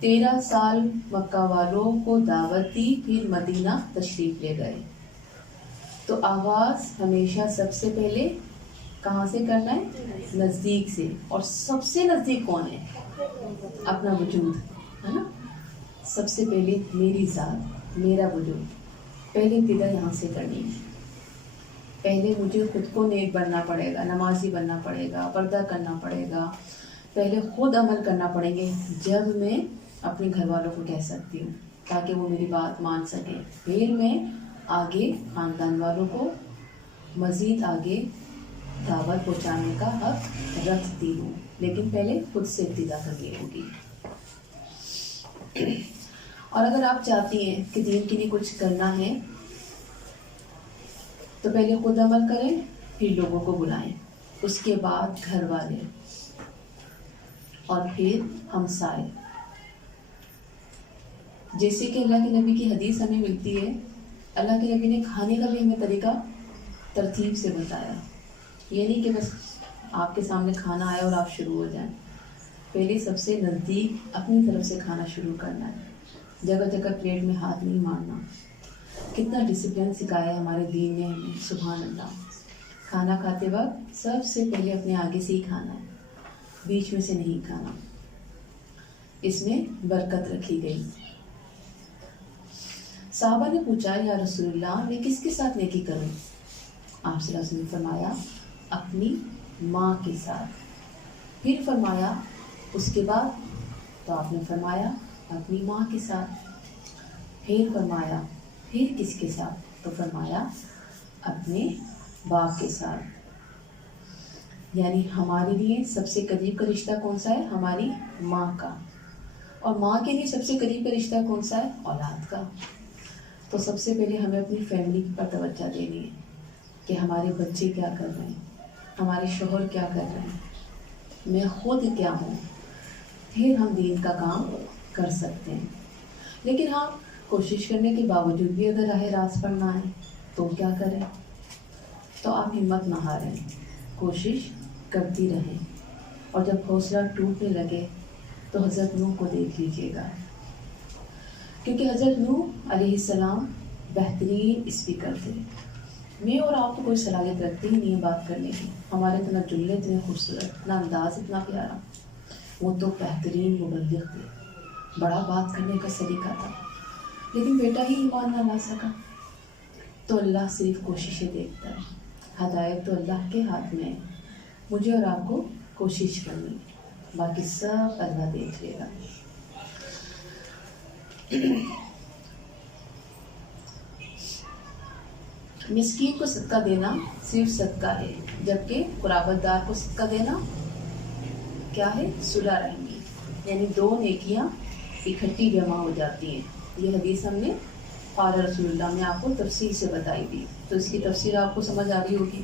13 سال مکہ والوں کو دعوت دی، پھر مدینہ تشریف لے گئے۔ تو آغاز ہمیشہ سب سے پہلے کہاں سے کرنا ہے؟ نزدیک سے۔ اور سب سے نزدیک کون ہے؟ اپنا وجود ہے نا۔ سب سے پہلے میری ذات، میرا وجود، پہلے ابتدا یہاں سے کرنی ہے۔ پہلے مجھے خود کو نیک بننا پڑے گا، نمازی بننا پڑے گا، پردہ کرنا پڑے گا، پہلے خود عمل کرنا پڑیں گے، جب میں اپنے گھر والوں کو کہہ سکتی ہوں تاکہ وہ میری بات مان سکے۔ پھر میں آگے خاندان والوں کو مزید آگے دعوت پہنچانے کا حق رکھتی ہوں، لیکن پہلے خود سے ابتدا کرنی ہوگی۔ اور اگر آپ چاہتی ہیں کہ دین کے لیے کچھ کرنا ہے تو پہلے خود عمل کریں، پھر لوگوں کو بلائیں، اس کے بعد گھر والے اور پھر ہمسائے۔ جیسے کہ اللہ کے نبی کی حدیث ہمیں ملتی ہے، اللہ کے نبی نے کھانے کا بھی ہمیں طریقہ ترتیب سے بتایا۔ یہ نہیں کہ بس آپ کے سامنے کھانا آیا اور آپ شروع ہو جائیں، پہلے سب سے نزدیک اپنی طرف سے کھانا شروع کرنا ہے، جگہ جگہ پلیٹ میں ہاتھ نہیں مارنا۔ کتنا ڈسپلن سکھایا ہے ہمارے دین نے ہمیں، سبحان اللہ۔ کھانا کھاتے وقت سب سے پہلے اپنے آگے سے ہی کھانا ہے، بیچ میں سے نہیں کھانا، اس میں برکت رکھی گئی۔ صحابہ نے پوچھا، یا رسول اللہ میں کس کے ساتھ نیکی کروں؟ آپ صلی اللہ علیہ وسلم نے فرمایا اپنی ماں کے ساتھ، پھر فرمایا اس کے بعد، تو آپ نے فرمایا اپنی ماں کے ساتھ، پھر فرمایا پھر کس کے ساتھ؟ تو فرمایا اپنے باپ کے ساتھ۔ یعنی ہمارے لیے سب سے قریب کا رشتہ کون سا ہے؟ ہماری ماں کا، اور ماں کے لیے سب سے قریب کا رشتہ کون سا ہے؟ اولاد کا۔ تو سب سے پہلے ہمیں اپنی فیملی پر توجہ دینی ہے کہ ہمارے بچے کیا کر رہے ہیں، ہمارے شوہر کیا کر رہے ہیں، میں خود کیا ہوں، پھر ہم دین کا کام کر سکتے ہیں۔ لیکن ہاں، کوشش کرنے کے باوجود بھی اگر راہ راست پر نہ آئے تو کیا کریں؟ تو آپ ہمت نہ ہاریں، کوشش کرتی رہیں، اور جب حوصلہ ٹوٹنے لگے تو حضرت نوح کو دیکھ لیجیے گا، کیونکہ حضرت نوح علیہ السلام بہترین اسپیکر تھے۔ میں اور آپ کو کوئی صلاحیت رکھتی ہی نہیں ہے بات کرنے کی، ہمارے اتنا جملے اتنے خوبصورت، نہ انداز اتنا پیارا، وہ تو بہترین مبلغ تھے، بڑا بات کرنے کا سلیقہ تھا، لیکن بیٹا ہی ایمان نہ لا سکا۔ تو اللہ صرف کوششیں دیکھتا ہے، ہدایت تو اللہ کے ہاتھ میں ہے، مجھے اور آپ کو کوشش کرنی، باقی سب اللہ دیکھ لے گا۔ مسکین کو صدقہ دینا صرف صدقہ ہے، جبکہ قرابت دار کو صدقہ دینا کیا ہے؟ صلح رحمی، یعنی 2 نیکیاں اکٹھی جمع ہو جاتی ہیں۔ یہ حدیث ہم نے قال رسول اللہ میں آپ کو تفصیل سے بتائی تھی، تو اس کی تفسیر آپ کو سمجھ آ رہی ہوگی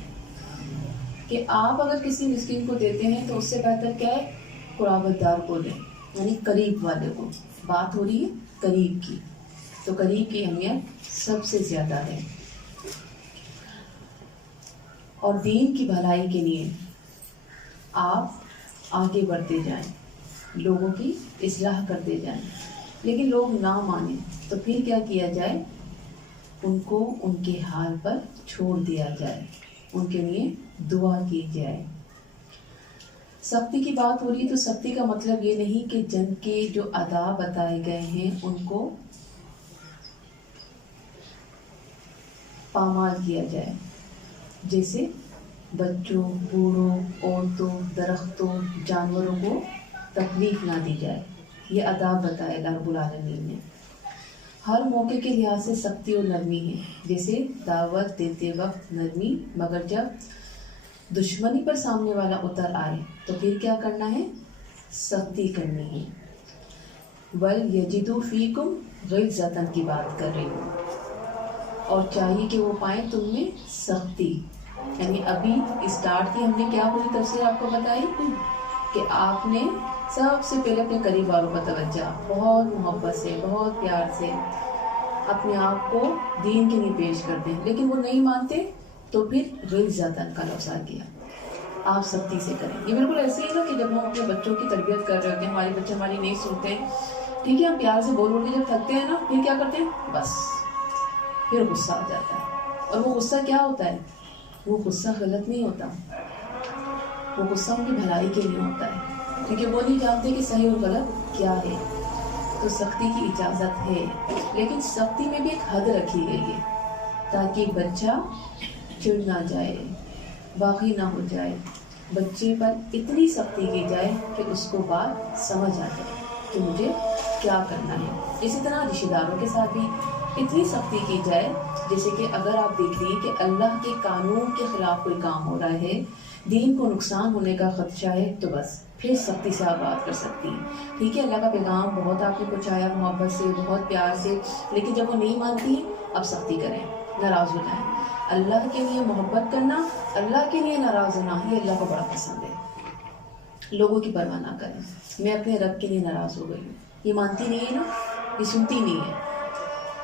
کہ آپ اگر کسی مسکین کو دیتے ہیں تو اس سے بہتر کیا ہے؟ قرابت دار کو دیں، یعنی قریب والے کو۔ بات ہو رہی ہے قریب کی، تو قریب کی اہمیت سب سے زیادہ ہے۔ اور دین کی بھلائی کے لیے آپ آگے بڑھتے جائیں، لوگوں کی اصلاح کرتے جائیں، لیکن لوگ نہ مانیں تو پھر کیا کیا جائے؟ ان کو ان کے حال پر چھوڑ دیا جائے، ان کے لیے دعا کی جائے۔ سختی کی بات ہو رہی ہے تو سختی کا مطلب یہ نہیں کہ جنگ کے جو آداب بتائے گئے ہیں ان کو پامال کیا جائے، جیسے بچوں، بوڑھوں، عورتوں، درختوں، جانوروں کو تکلیف نہ دی جائے۔ یہ آداب بتائے اللہ رب العالمین نے۔ ہر موقع کے لحاظ سے سختی اور نرمی ہے، جیسے دعوت دیتے وقت نرمی، مگر جب دشمنی پر سامنے والا اتر آئے تو پھر کیا کرنا ہے؟ سختی کرنی ہے۔ وَلْيَجِدُوا فِيكُمْ غِلْظَةً کی بات کر رہی ہوں، اور چاہیے کہ وہ پائیں تم میں سختی۔ یعنی ابھی اسٹارٹ کی ہم نے کیا پوری تفسیر آپ کو بتائی کہ آپ نے سب سے پہلے اپنے قریب والوں پر توجہ، بہت محبت سے، بہت پیار سے اپنے آپ کو دین کے لیے پیش کر دیں، لیکن وہ نہیں مانتے تو پھر غلظۃً کا لفظ آ گیا، آپ سختی سے کریں۔ یہ بالکل ایسے ہی نا کہ جب ہم اپنے بچوں کی تربیت کر رہے ہوتے ہیں، ہمارے بچے ہماری نہیں سنتے ہیں، ٹھیک ہے، ہم پیار سے بول کے جب تھکتے ہیں نا، پھر کیا کرتے ہیں؟ بس پھر غصہ آ جاتا ہے۔ اور وہ غصہ کیا ہوتا ہے؟ وہ غصہ غلط نہیں ہوتا، وہ غصہ ان کی بھلائی کے لیے ہوتا ہے، کیونکہ وہ نہیں جانتے کہ صحیح اور غلط کیا ہے۔ تو سختی کی اجازت ہے، لیکن سختی میں بھی ایک حد رکھی گئی ہے تاکہ بچہ چڑ نہ جائے، باغی نہ ہو جائے۔ بچے پر اتنی سختی کی جائے کہ اس کو بات سمجھ آ جائے کہ مجھے کیا کرنا ہے۔ اسی طرح رشتہ داروں کے ساتھ بھی اتنی سختی کی جائے، جیسے کہ اگر آپ دیکھ رہی ہیں کہ اللہ کے قانون کے خلاف کوئی کام ہو رہا ہے، دین کو نقصان ہونے کا خدشہ ہے، تو بس پھر سختی سے آپ بات کر سکتی ہیں، ٹھیک ہے، اللہ کا پیغام بہت آپ نے پہنچایا محبت سے، بہت پیار سے، لیکن جب وہ نہیں مانتی ہیں، اب سختی کریں، ناراض ہو جائیں۔ اللہ کے لیے محبت کرنا، اللہ کے لیے ناراض ہونا، یہ اللہ کو بڑا پسند ہے۔ لوگوں کی پرواہ نہ کریں، میں اپنے رب کے لیے ناراض ہو گئی ہوں، یہ مانتی نہیں ہے نا، یہ سنتی نہیں ہے،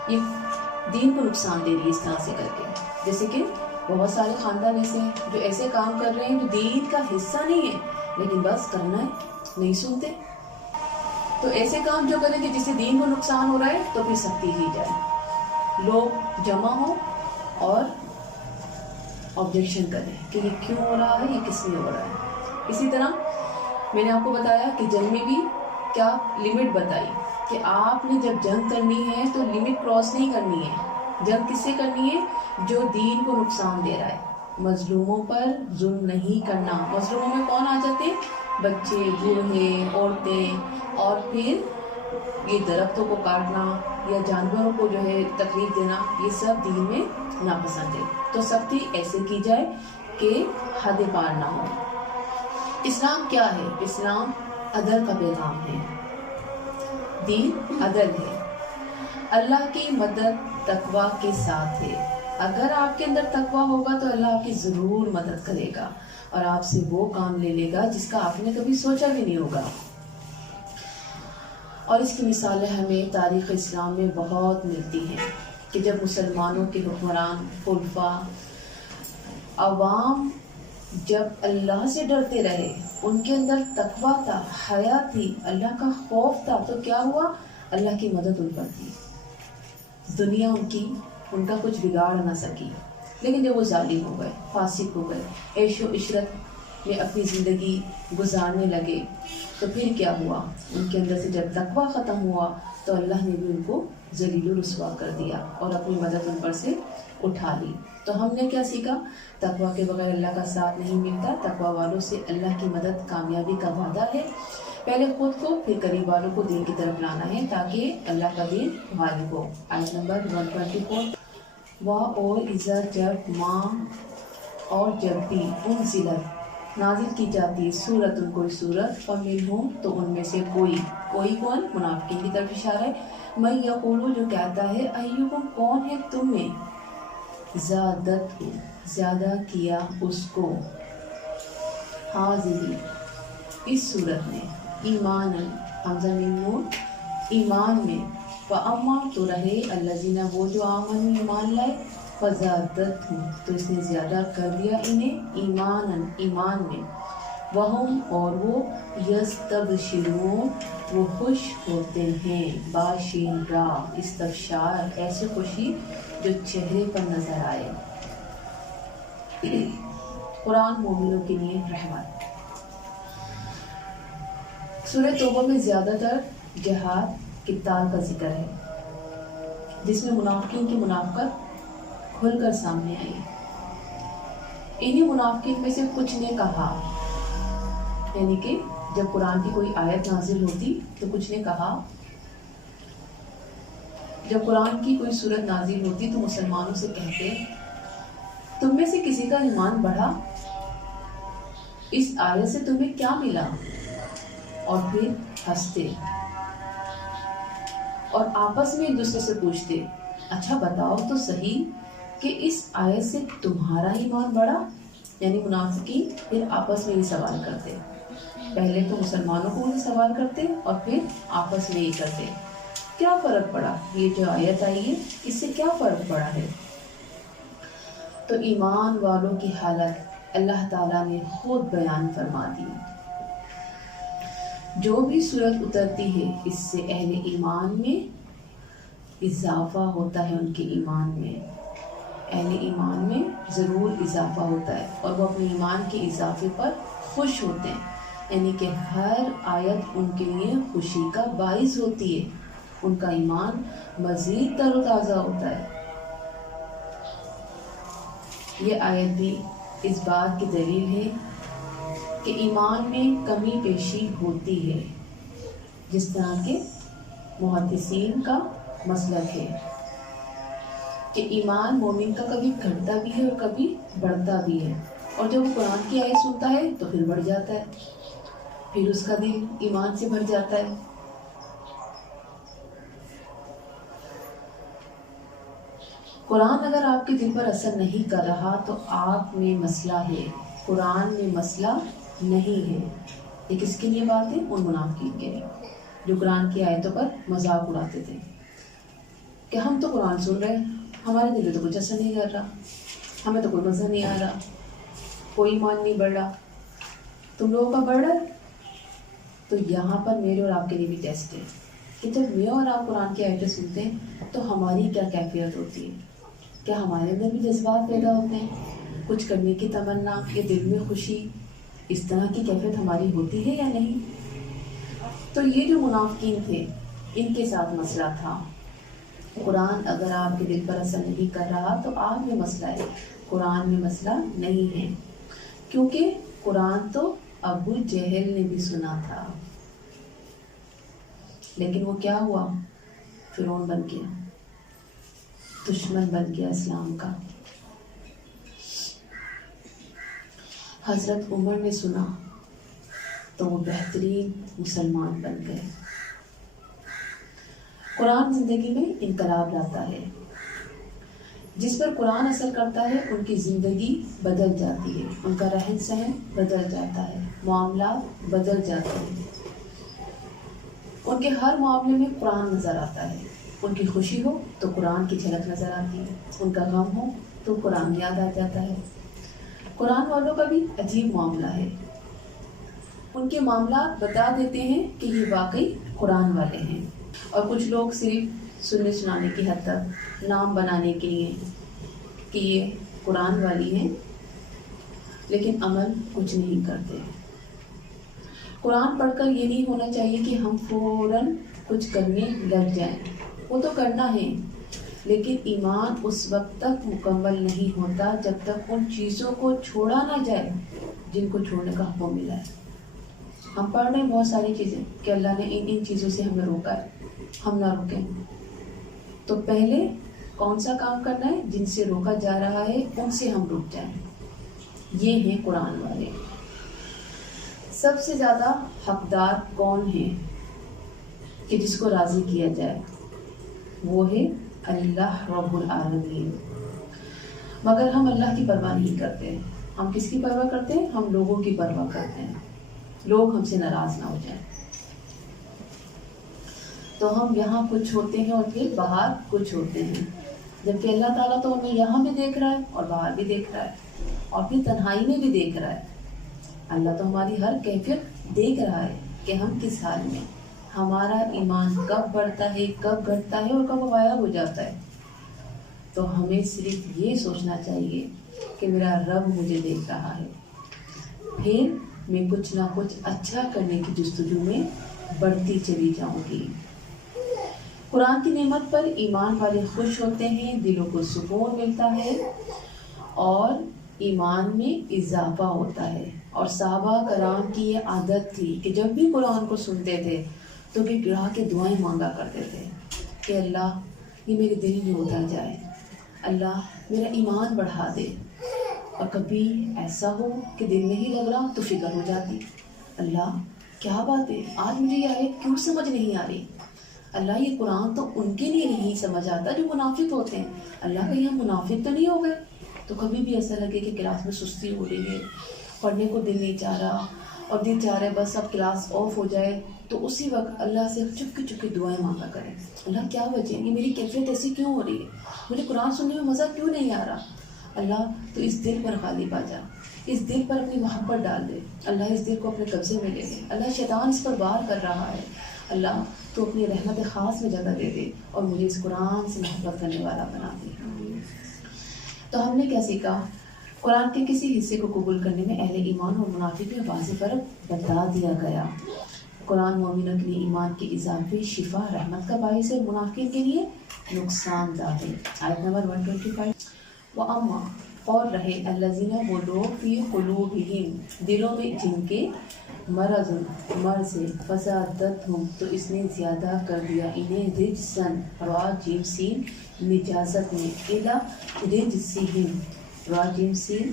یہ دین کو نقصان دے رہی ہے اس طرح سے کر کے۔ جیسے کہ بہت سارے خاندان ایسے ہیں جو ایسے کام کر رہے ہیں جو دین کا حصہ نہیں ہے، لیکن بس کرنا ہے، نہیں سنتے۔ تو ایسے کام جو کریں کہ جس سے دین کو نقصان ہو رہا ہے تو پھر سختی کی جائے، لوگ جمع ہوں اور آبجیکشن کریں کہ یہ کیوں ہو رہا ہے، یہ کس لیے ہو رہا ہے۔ اسی طرح میں نے آپ کو بتایا کہ جنگ میں بھی کیا لمٹ بتائی کہ آپ نے جب جنگ کرنی ہے تو لمٹ کراس نہیں کرنی ہے۔ جنگ کس سے کرنی ہے؟ جو دین کو نقصان دے رہا ہے۔ مظلوموں پر ظلم نہیں کرنا۔ مظلوموں میں کون آ جاتے ہیں؟ بچے، بوڑھے، عورتیں، اور پھر یہ درختوں کو کاٹنا یا جانوروں کو جو ہے تکلیف دینا، یہ سب دین میں ناپسند ہے۔ تو سختی ایسے کی جائے کہ حد پار نہ ہو۔ اسلام کیا ہے؟ اسلام عدل کا پیغام ہے، دین عدل ہے۔ اللہ کی مدد تقویٰ کے ساتھ ہے۔ اگر آپ کے اندر تقویٰ ہوگا تو اللہ آپ کی ضرور مدد کرے گا اور آپ سے وہ کام لے لے گا جس کا آپ نے کبھی سوچا بھی نہیں ہوگا۔ اور اس کی مثالیں ہمیں تاریخ اسلام میں بہت ملتی ہیں کہ جب مسلمانوں کے حکمران، خلفاء، عوام جب اللہ سے ڈرتے رہے، ان کے اندر تقویٰ تھا، حیا تھی، اللہ کا خوف تھا، تو کیا ہوا؟ اللہ کی مدد ان پر تھی، دنیا ان کا کچھ بگاڑ نہ سکی۔ لیکن جب وہ ظالم ہو گئے، فاسق ہو گئے، عیش و عشرت میں اپنی زندگی گزارنے لگے، تو پھر کیا ہوا؟ ان کے اندر سے جب تقویٰ ختم ہوا تو اللہ نے بھی ان کو ذلیل و رسوا کر دیا اور اپنی مدد ان پر سے اٹھا لی۔ تو ہم نے کیا سیکھا؟ تقویٰ کے بغیر اللہ کا ساتھ نہیں ملتا، تقویٰ والوں سے اللہ کی مدد کامیابی کا وعدہ ہے۔ پہلے خود کو پھر قریب والوں کو دین کی طرف لانا ہے تاکہ اللہ کا دین غالب ہو۔ آیت نمبر 124، اور اذا جب ماں اور جب بھی انزلت نازل کی جاتی ہے سورت کوئی سورت، فمنہم تو ان میں سے کوئی کون؟ منافقین کی طرف اشارہ ہے، من یقول جو کہتا ہے، ایکم کون ہے تم میں، زادت زیادہ کیا اس کو، حاضری اس صورت میں، ایمان حمزہ میم نون ایمان میں، فاما تو رہے الذین وہ جو آمنوا ایمان لائے، فزادتہم تو اس نے زیادہ کر دیا انہیں ایمان میں، وہم اور وہ یستبشرون وہ خوش ہوتے ہیں، باشین را استبشار ایسی خوشی جو چہرے پر نظر آئے۔ قرآن مومنوں کے لیے رحمت۔ سورہ توبہ میں زیادہ تر جہاد قتال کا ذکر ہے، جس میں منافقین کی منافقت کھل کر سامنے آئی۔ انہی منافقین میں سے کچھ نے کہا، یعنی کہ جب قرآن کی کوئی آیت نازل ہوتی تو کچھ نے کہا، جب قرآن کی کوئی سورت نازل ہوتی تو مسلمانوں سے کہتے تم میں سے کسی کا ایمان بڑھا، اس آیت سے تمہیں کیا ملا، اور پھر ہنستے اور آپس میں ایک دوسرے سے پوچھتے اچھا بتاؤ تو صحیح کہ اس آیت سے تمہارا ایمان بڑھا، یعنی منافقین پھر آپس میں یہ سوال کرتے، پہلے تو مسلمانوں کو یہ سوال کرتے اور پھر آپس میں یہ کرتے کیا فرق پڑا، یہ جو آیت آئی ہے اس سے کیا فرق پڑا ہے۔ تو ایمان والوں کی حالت اللہ تعالیٰ نے خود بیان فرما دی۔ جو بھی صورت اترتی ہے اس سے اہل ایمان میں اضافہ ہوتا ہے، ان کے ایمان میں اہل ایمان میں ضرور اضافہ ہوتا ہے اور وہ اپنے ایمان کے اضافے پر خوش ہوتے ہیں، یعنی کہ ہر آیت ان کے لیے خوشی کا باعث ہوتی ہے، ان کا ایمان مزید تر و تازہ ہوتا ہے۔ یہ آیت بھی اس بات کی دلیل ہے کہ ایمان میں کمی بیشی ہوتی ہے، جس طرح کے محدثین کا مسلک ہے کہ ایمان مومن کا کبھی گھٹتا بھی ہے اور کبھی بڑھتا بھی ہے، اور جب وہ قرآن کی آیت سنتا ہے تو پھر بڑھ جاتا ہے، پھر اس کا دل ایمان سے بھر جاتا ہے۔ قرآن اگر آپ کے دل پر اثر نہیں کر رہا تو آپ میں مسئلہ ہے، قرآن میں مسئلہ نہیں ہے۔ یہ کس کے لیے بات ہے؟ ان منافقین کے لیے جو قرآن کی آیتوں پر مذاق اڑاتے تھے کہ ہم تو قرآن سن رہے ہیں، ہمارے دل میں تو کچھ اثر نہیں کر رہا، ہمیں تو کوئی مزہ نہیں آ رہا، کوئی ایمان نہیں بڑھ رہا، تم لوگوں کا بڑھ رہا ہے۔ تو یہاں پر میرے اور آپ کے لیے بھی ٹیسٹ ہے کہ جب میں اور آپ قرآن کی آیتیں سنتے ہیں تو ہماری کیا کیفیت ہوتی ہے، کیا ہمارے اندر بھی جذبات پیدا ہوتے ہیں، کچھ کرنے کی تمنا یا دل میں خوشی، اس طرح کی کیفیت ہماری ہوتی ہے یا نہیں۔ تو یہ جو منافقین تھے ان کے ساتھ مسئلہ تھا، قرآن اگر آپ کے دل پر اثر نہیں کر رہا تو آپ میں مسئلہ ہے، قرآن میں مسئلہ نہیں ہے، کیونکہ قرآن تو ابو جہل نے بھی سنا تھا، لیکن وہ کیا ہوا؟ فرعون بن گیا، دشمن بن گیا اسلام کا۔ حضرت عمر نے سنا تو وہ بہترین مسلمان بن گئے۔ قرآن زندگی میں انقلاب لاتا ہے، جس پر قرآن اثر کرتا ہے ان کی زندگی بدل جاتی ہے، ان کا رہن سہن بدل جاتا ہے، معاملات بدل جاتے ہیں، ان کے ہر معاملے میں قرآن نظر آتا ہے، ان کی خوشی ہو تو قرآن کی جھلک نظر آتی ہے، ان کا غم ہو تو قرآن یاد آ جاتا ہے۔ قرآن والوں کا بھی عجیب معاملہ ہے، ان کے معاملات بتا دیتے ہیں کہ یہ واقعی قرآن والے ہیں، اور کچھ لوگ صرف سننے سنانے کی حد تک نام بنانے کے لیے کہ یہ قرآن والی ہیں، لیکن عمل کچھ نہیں کرتے۔ قرآن پڑھ کر یہ نہیں ہونا چاہیے کہ ہم فوراً کچھ کرنے لگ جائیں، وہ تو کرنا ہے، لیکن ایمان اس وقت تک مکمل نہیں ہوتا جب تک ان چیزوں کو چھوڑا نہ جائے جن کو چھوڑنے کا حکم ملا ہے۔ ہم پڑھ رہے ہیں بہت ساری چیزیں کہ اللہ نے ان چیزوں سے ہمیں روکا ہے، ہم نہ رکیں، تو پہلے کون سا کام کرنا ہے؟ جن سے روکا جا رہا ہے ان سے ہم رک جائیں۔ یہ ہیں قرآن والے۔ سب سے زیادہ حقدار کون ہے کہ جس کو راضی کیا جائے؟ وہ ہے اللہ رب العالمین۔ مگر ہم اللہ کی پرواہ نہیں کرتے، ہم کس کی پرواہ کرتے ہیں؟ ہم لوگوں کی پرواہ کرتے ہیں، لوگ ہم سے ناراض نہ ہو جائیں، تو ہم یہاں کچھ ہوتے ہیں اور پھر باہر کچھ ہوتے ہیں۔ جبکہ اللہ تعالیٰ تو ہمیں یہاں بھی دیکھ رہا ہے اور باہر بھی دیکھ رہا ہے اور پھر تنہائی میں بھی دیکھ رہا ہے. اللہ تو ہماری ہر کیفیت دیکھ رہا ہے کہ ہم کس حال میں، ہمارا ایمان کب بڑھتا ہے، کب گھٹتا ہے اور کب غائب ہو جاتا ہے. تو ہمیں صرف یہ سوچنا چاہیے کہ میرا رب مجھے دیکھ رہا ہے، پھر میں کچھ نہ کچھ اچھا کرنے کی جستجو میں بڑھتی چلی جاؤں گی. قرآن کی نعمت پر ایمان والے خوش ہوتے ہیں، دلوں کو سکون ملتا ہے اور ایمان میں اضافہ ہوتا ہے. اور صحابہ کرام کی یہ عادت تھی کہ جب بھی قرآن کو سنتے تھے تو بھی گڑا کے دعائیں مانگا کرتے تھے کہ اللہ یہ میرے دل میں اتر جائے، اللہ میرا ایمان بڑھا دے. اور کبھی ایسا ہو کہ دل نہیں لگ رہا تو فکر ہو جاتی، اللہ کیا بات ہے، آج مجھے یہ آیت کیوں سمجھ نہیں آ رہی؟ اللہ یہ قرآن تو ان کے لیے نہیں سمجھ آتا جو منافق ہوتے ہیں، اللہ کہیں ہم منافق تو نہیں ہو گئے؟ تو کبھی بھی ایسا لگے کہ کلاس میں سستی ہو رہی ہے، پڑھنے کو دل نہیں چاہ رہا اور دل چاہ رہا ہے بس اب کلاس آف ہو جائے، تو اسی وقت اللہ سے چپکی چپکی دعائیں مانگا کریں، اللہ کیا وجہ، یہ میری کیفیت ایسی کیوں ہو رہی ہے، مجھے قرآن سننے میں مزہ کیوں نہیں آ رہا؟ اللہ تو اس دل پر غالب آ جا، اس دل پر اپنی محبت ڈال دے، اللہ اس دل کو اپنے قبضے میں لے لے، اللہ شیطان اس پر وار کر رہا ہے، اللہ تو اپنی رحمت خاص میں جگہ دے دے اور مجھے اس قرآن سے محبت کرنے والا بنا دے. تو ہم نے کیا سیکھا؟ قرآن کے کسی حصے کو قبول کرنے میں اہل ایمان اور منافق میں واضح فرق بتا دیا گیا. قرآن مومنوں کے لیے ایمان کی اضافی شفا رحمت کا باعث ہے، منافقین کے لیے نقصان دہ ہے. آیت نمبر 125. وَأَمَّا اور رہے الَّذِينَ وہ لوگ فِي قُلُوبِهِمْ دلوں میں جن کے مرض ہے، فَزَادَتْهُمْ تو اس نے زیادہ کر دیا انہیں رجساً را جیم سین نجازت میں، إِلَى رجسِهِمْ را جیم سین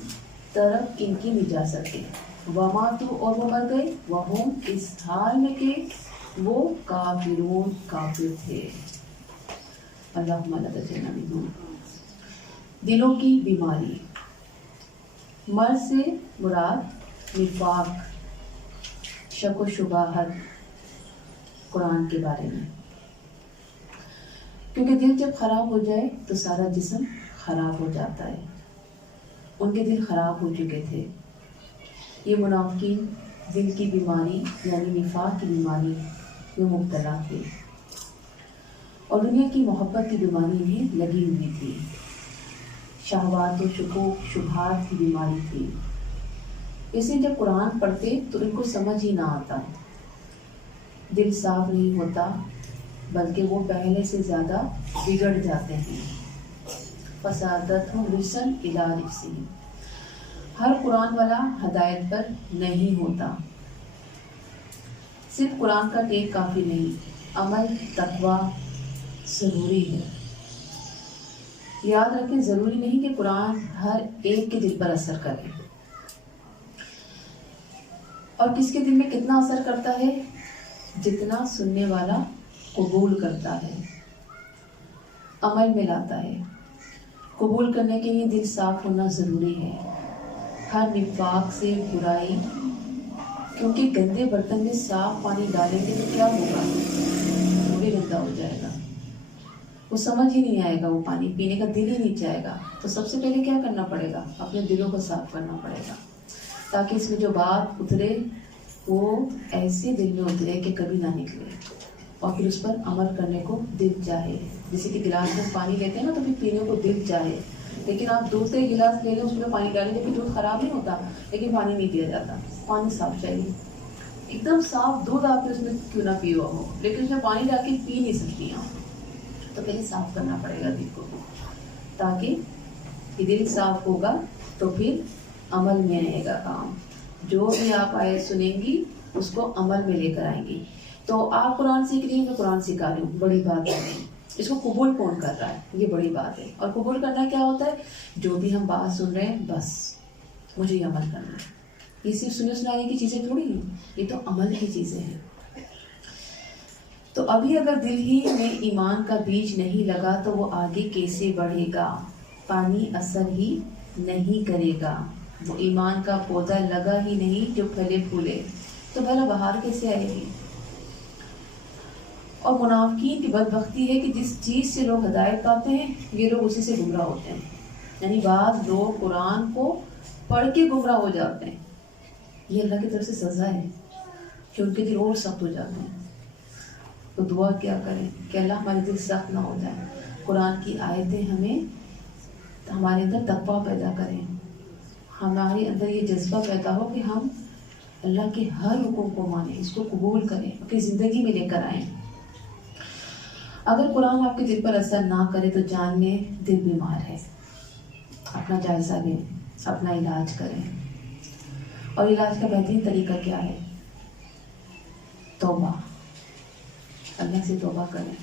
طرف ان کی نجازت ہے. وَمَاتُوا اور وہ مر گئے، وَهُمْ اس حال میں کہ وہ کافرون کافر تھے. اللہم لا تجعلنا منہم. دلوں کی بیماری، مرض سے مراد نفاق، شک و شبہات قرآن کے بارے میں، کیونکہ دل جب خراب ہو جائے تو سارا جسم خراب ہو جاتا ہے. ان کے دل خراب ہو چکے تھے. یہ منافقین دل کی بیماری یعنی نفاق کی بیماری میں مبتلا تھے اور دنیا کی محبت کی بیماری انہیں لگی ہوئی تھی. شہوات و شکوک شبہات کی بیماری تھی. اسے جب قرآن پڑھتے تو ان کو سمجھ ہی نہ آتا، دل صاف نہیں ہوتا بلکہ وہ پہلے سے زیادہ بگڑ جاتے ہیں. فَسَادَتْهُمْ رِجْسًا إِلَىٰ رِجْسِهِمْ. ہر قرآن والا ہدایت پر نہیں ہوتا. صرف قرآن کا ٹیک کافی نہیں، عمل تقویٰ ضروری ہے. یاد رکھیں ضروری نہیں کہ قرآن ہر ایک کے دل پر اثر کرے. اور کس کے دل میں کتنا اثر کرتا ہے؟ جتنا سننے والا قبول کرتا ہے، عمل میں لاتا ہے. قبول کرنے کے لیے دل صاف ہونا ضروری ہے، ہر نفاق سے برائی، کیونکہ گندے برتن میں صاف پانی ڈالیں گے تو کیا ہوگا؟ وہ بھی گندا ہو جائے گا، وہ سمجھ ہی نہیں آئے گا، وہ پانی پینے کا دل ہی نہیں چاہے گا. تو سب سے پہلے کیا کرنا پڑے گا؟ اپنے دلوں کو صاف کرنا پڑے گا تاکہ اس میں جو بات اترے وہ ایسے دل میں اترے کہ کبھی نہ نکلے اور پھر اس پر عمل کرنے کو دل چاہے. جیسے کہ گلاس میں پانی لیتے ہیں نا تو پھر پینے کو دل چاہے، لیکن آپ دوسرے گلاس لے لیں اس میں پانی ڈالیں جبکہ دودھ خراب نہیں ہوتا لیکن پانی نہیں پیا جاتا. پانی صاف چاہیے، ایک دم صاف دودھ آپ نے اس میں کیوں نہ پیا ہو لیکن اس میں پانی ڈال کے پی نہیں سکتی ہیں. تو پہلے صاف کرنا پڑے گا دل کو، تاکہ دل صاف ہوگا تو پھر عمل میں آئے گا کام. جو بھی آپ آیت سنیں گی اس کو عمل میں لے کر آئیں گی. تو آپ قرآن سیکھ رہی ہیں، میں قرآن سکھا رہی ہوں، بڑی بات نہیں. اس کو قبول کون کر رہا ہے، یہ بڑی بات ہے. اور قبول کرنا کیا ہوتا ہے؟ جو بھی ہم بات سن رہے ہیں بس مجھے یہ عمل کرنا ہے. یہ صرف سننے سنانے کی چیزیں تھوڑی ہیں، یہ تو عمل کی چیزیں ہیں. تو ابھی اگر دل ہی میں ایمان کا بیج نہیں لگا تو وہ آگے کیسے بڑھے گا؟ پانی اثر ہی نہیں کرے گا. وہ ایمان کا پودا لگا ہی نہیں جو پھلے پھولے تو بھلا بہار کیسے آئے گی؟ اور منافقین کی بدبختی ہے کہ جس چیز سے لوگ ہدایت پاتے ہیں یہ لوگ اسی سے گمراہ ہوتے ہیں. یعنی بعض لوگ قرآن کو پڑھ کے گمراہ ہو جاتے ہیں. یہ اللہ کی طرف سے سزا ہے کہ ان کے دل اور سخت ہو جاتے ہیں. تو دعا کیا کریں کہ اللہ ہمارے دل سخت نہ ہو جائے. قرآن کی آیتیں ہمارے اندر تقویٰ پیدا کریں، ہمارے اندر یہ جذبہ پیدا ہو کہ ہم اللہ کے ہر حکم کو مانیں، اس کو قبول کریں، اپنی زندگی میں لے کر آئیں. اگر قرآن آپ کے دل پر اثر نہ کرے تو جان لیں دل بیمار ہے. اپنا جائزہ لیں، اپنا علاج کریں. اور علاج کا بہترین طریقہ کیا ہے؟ توبہ. اللہ سے توبہ کریں،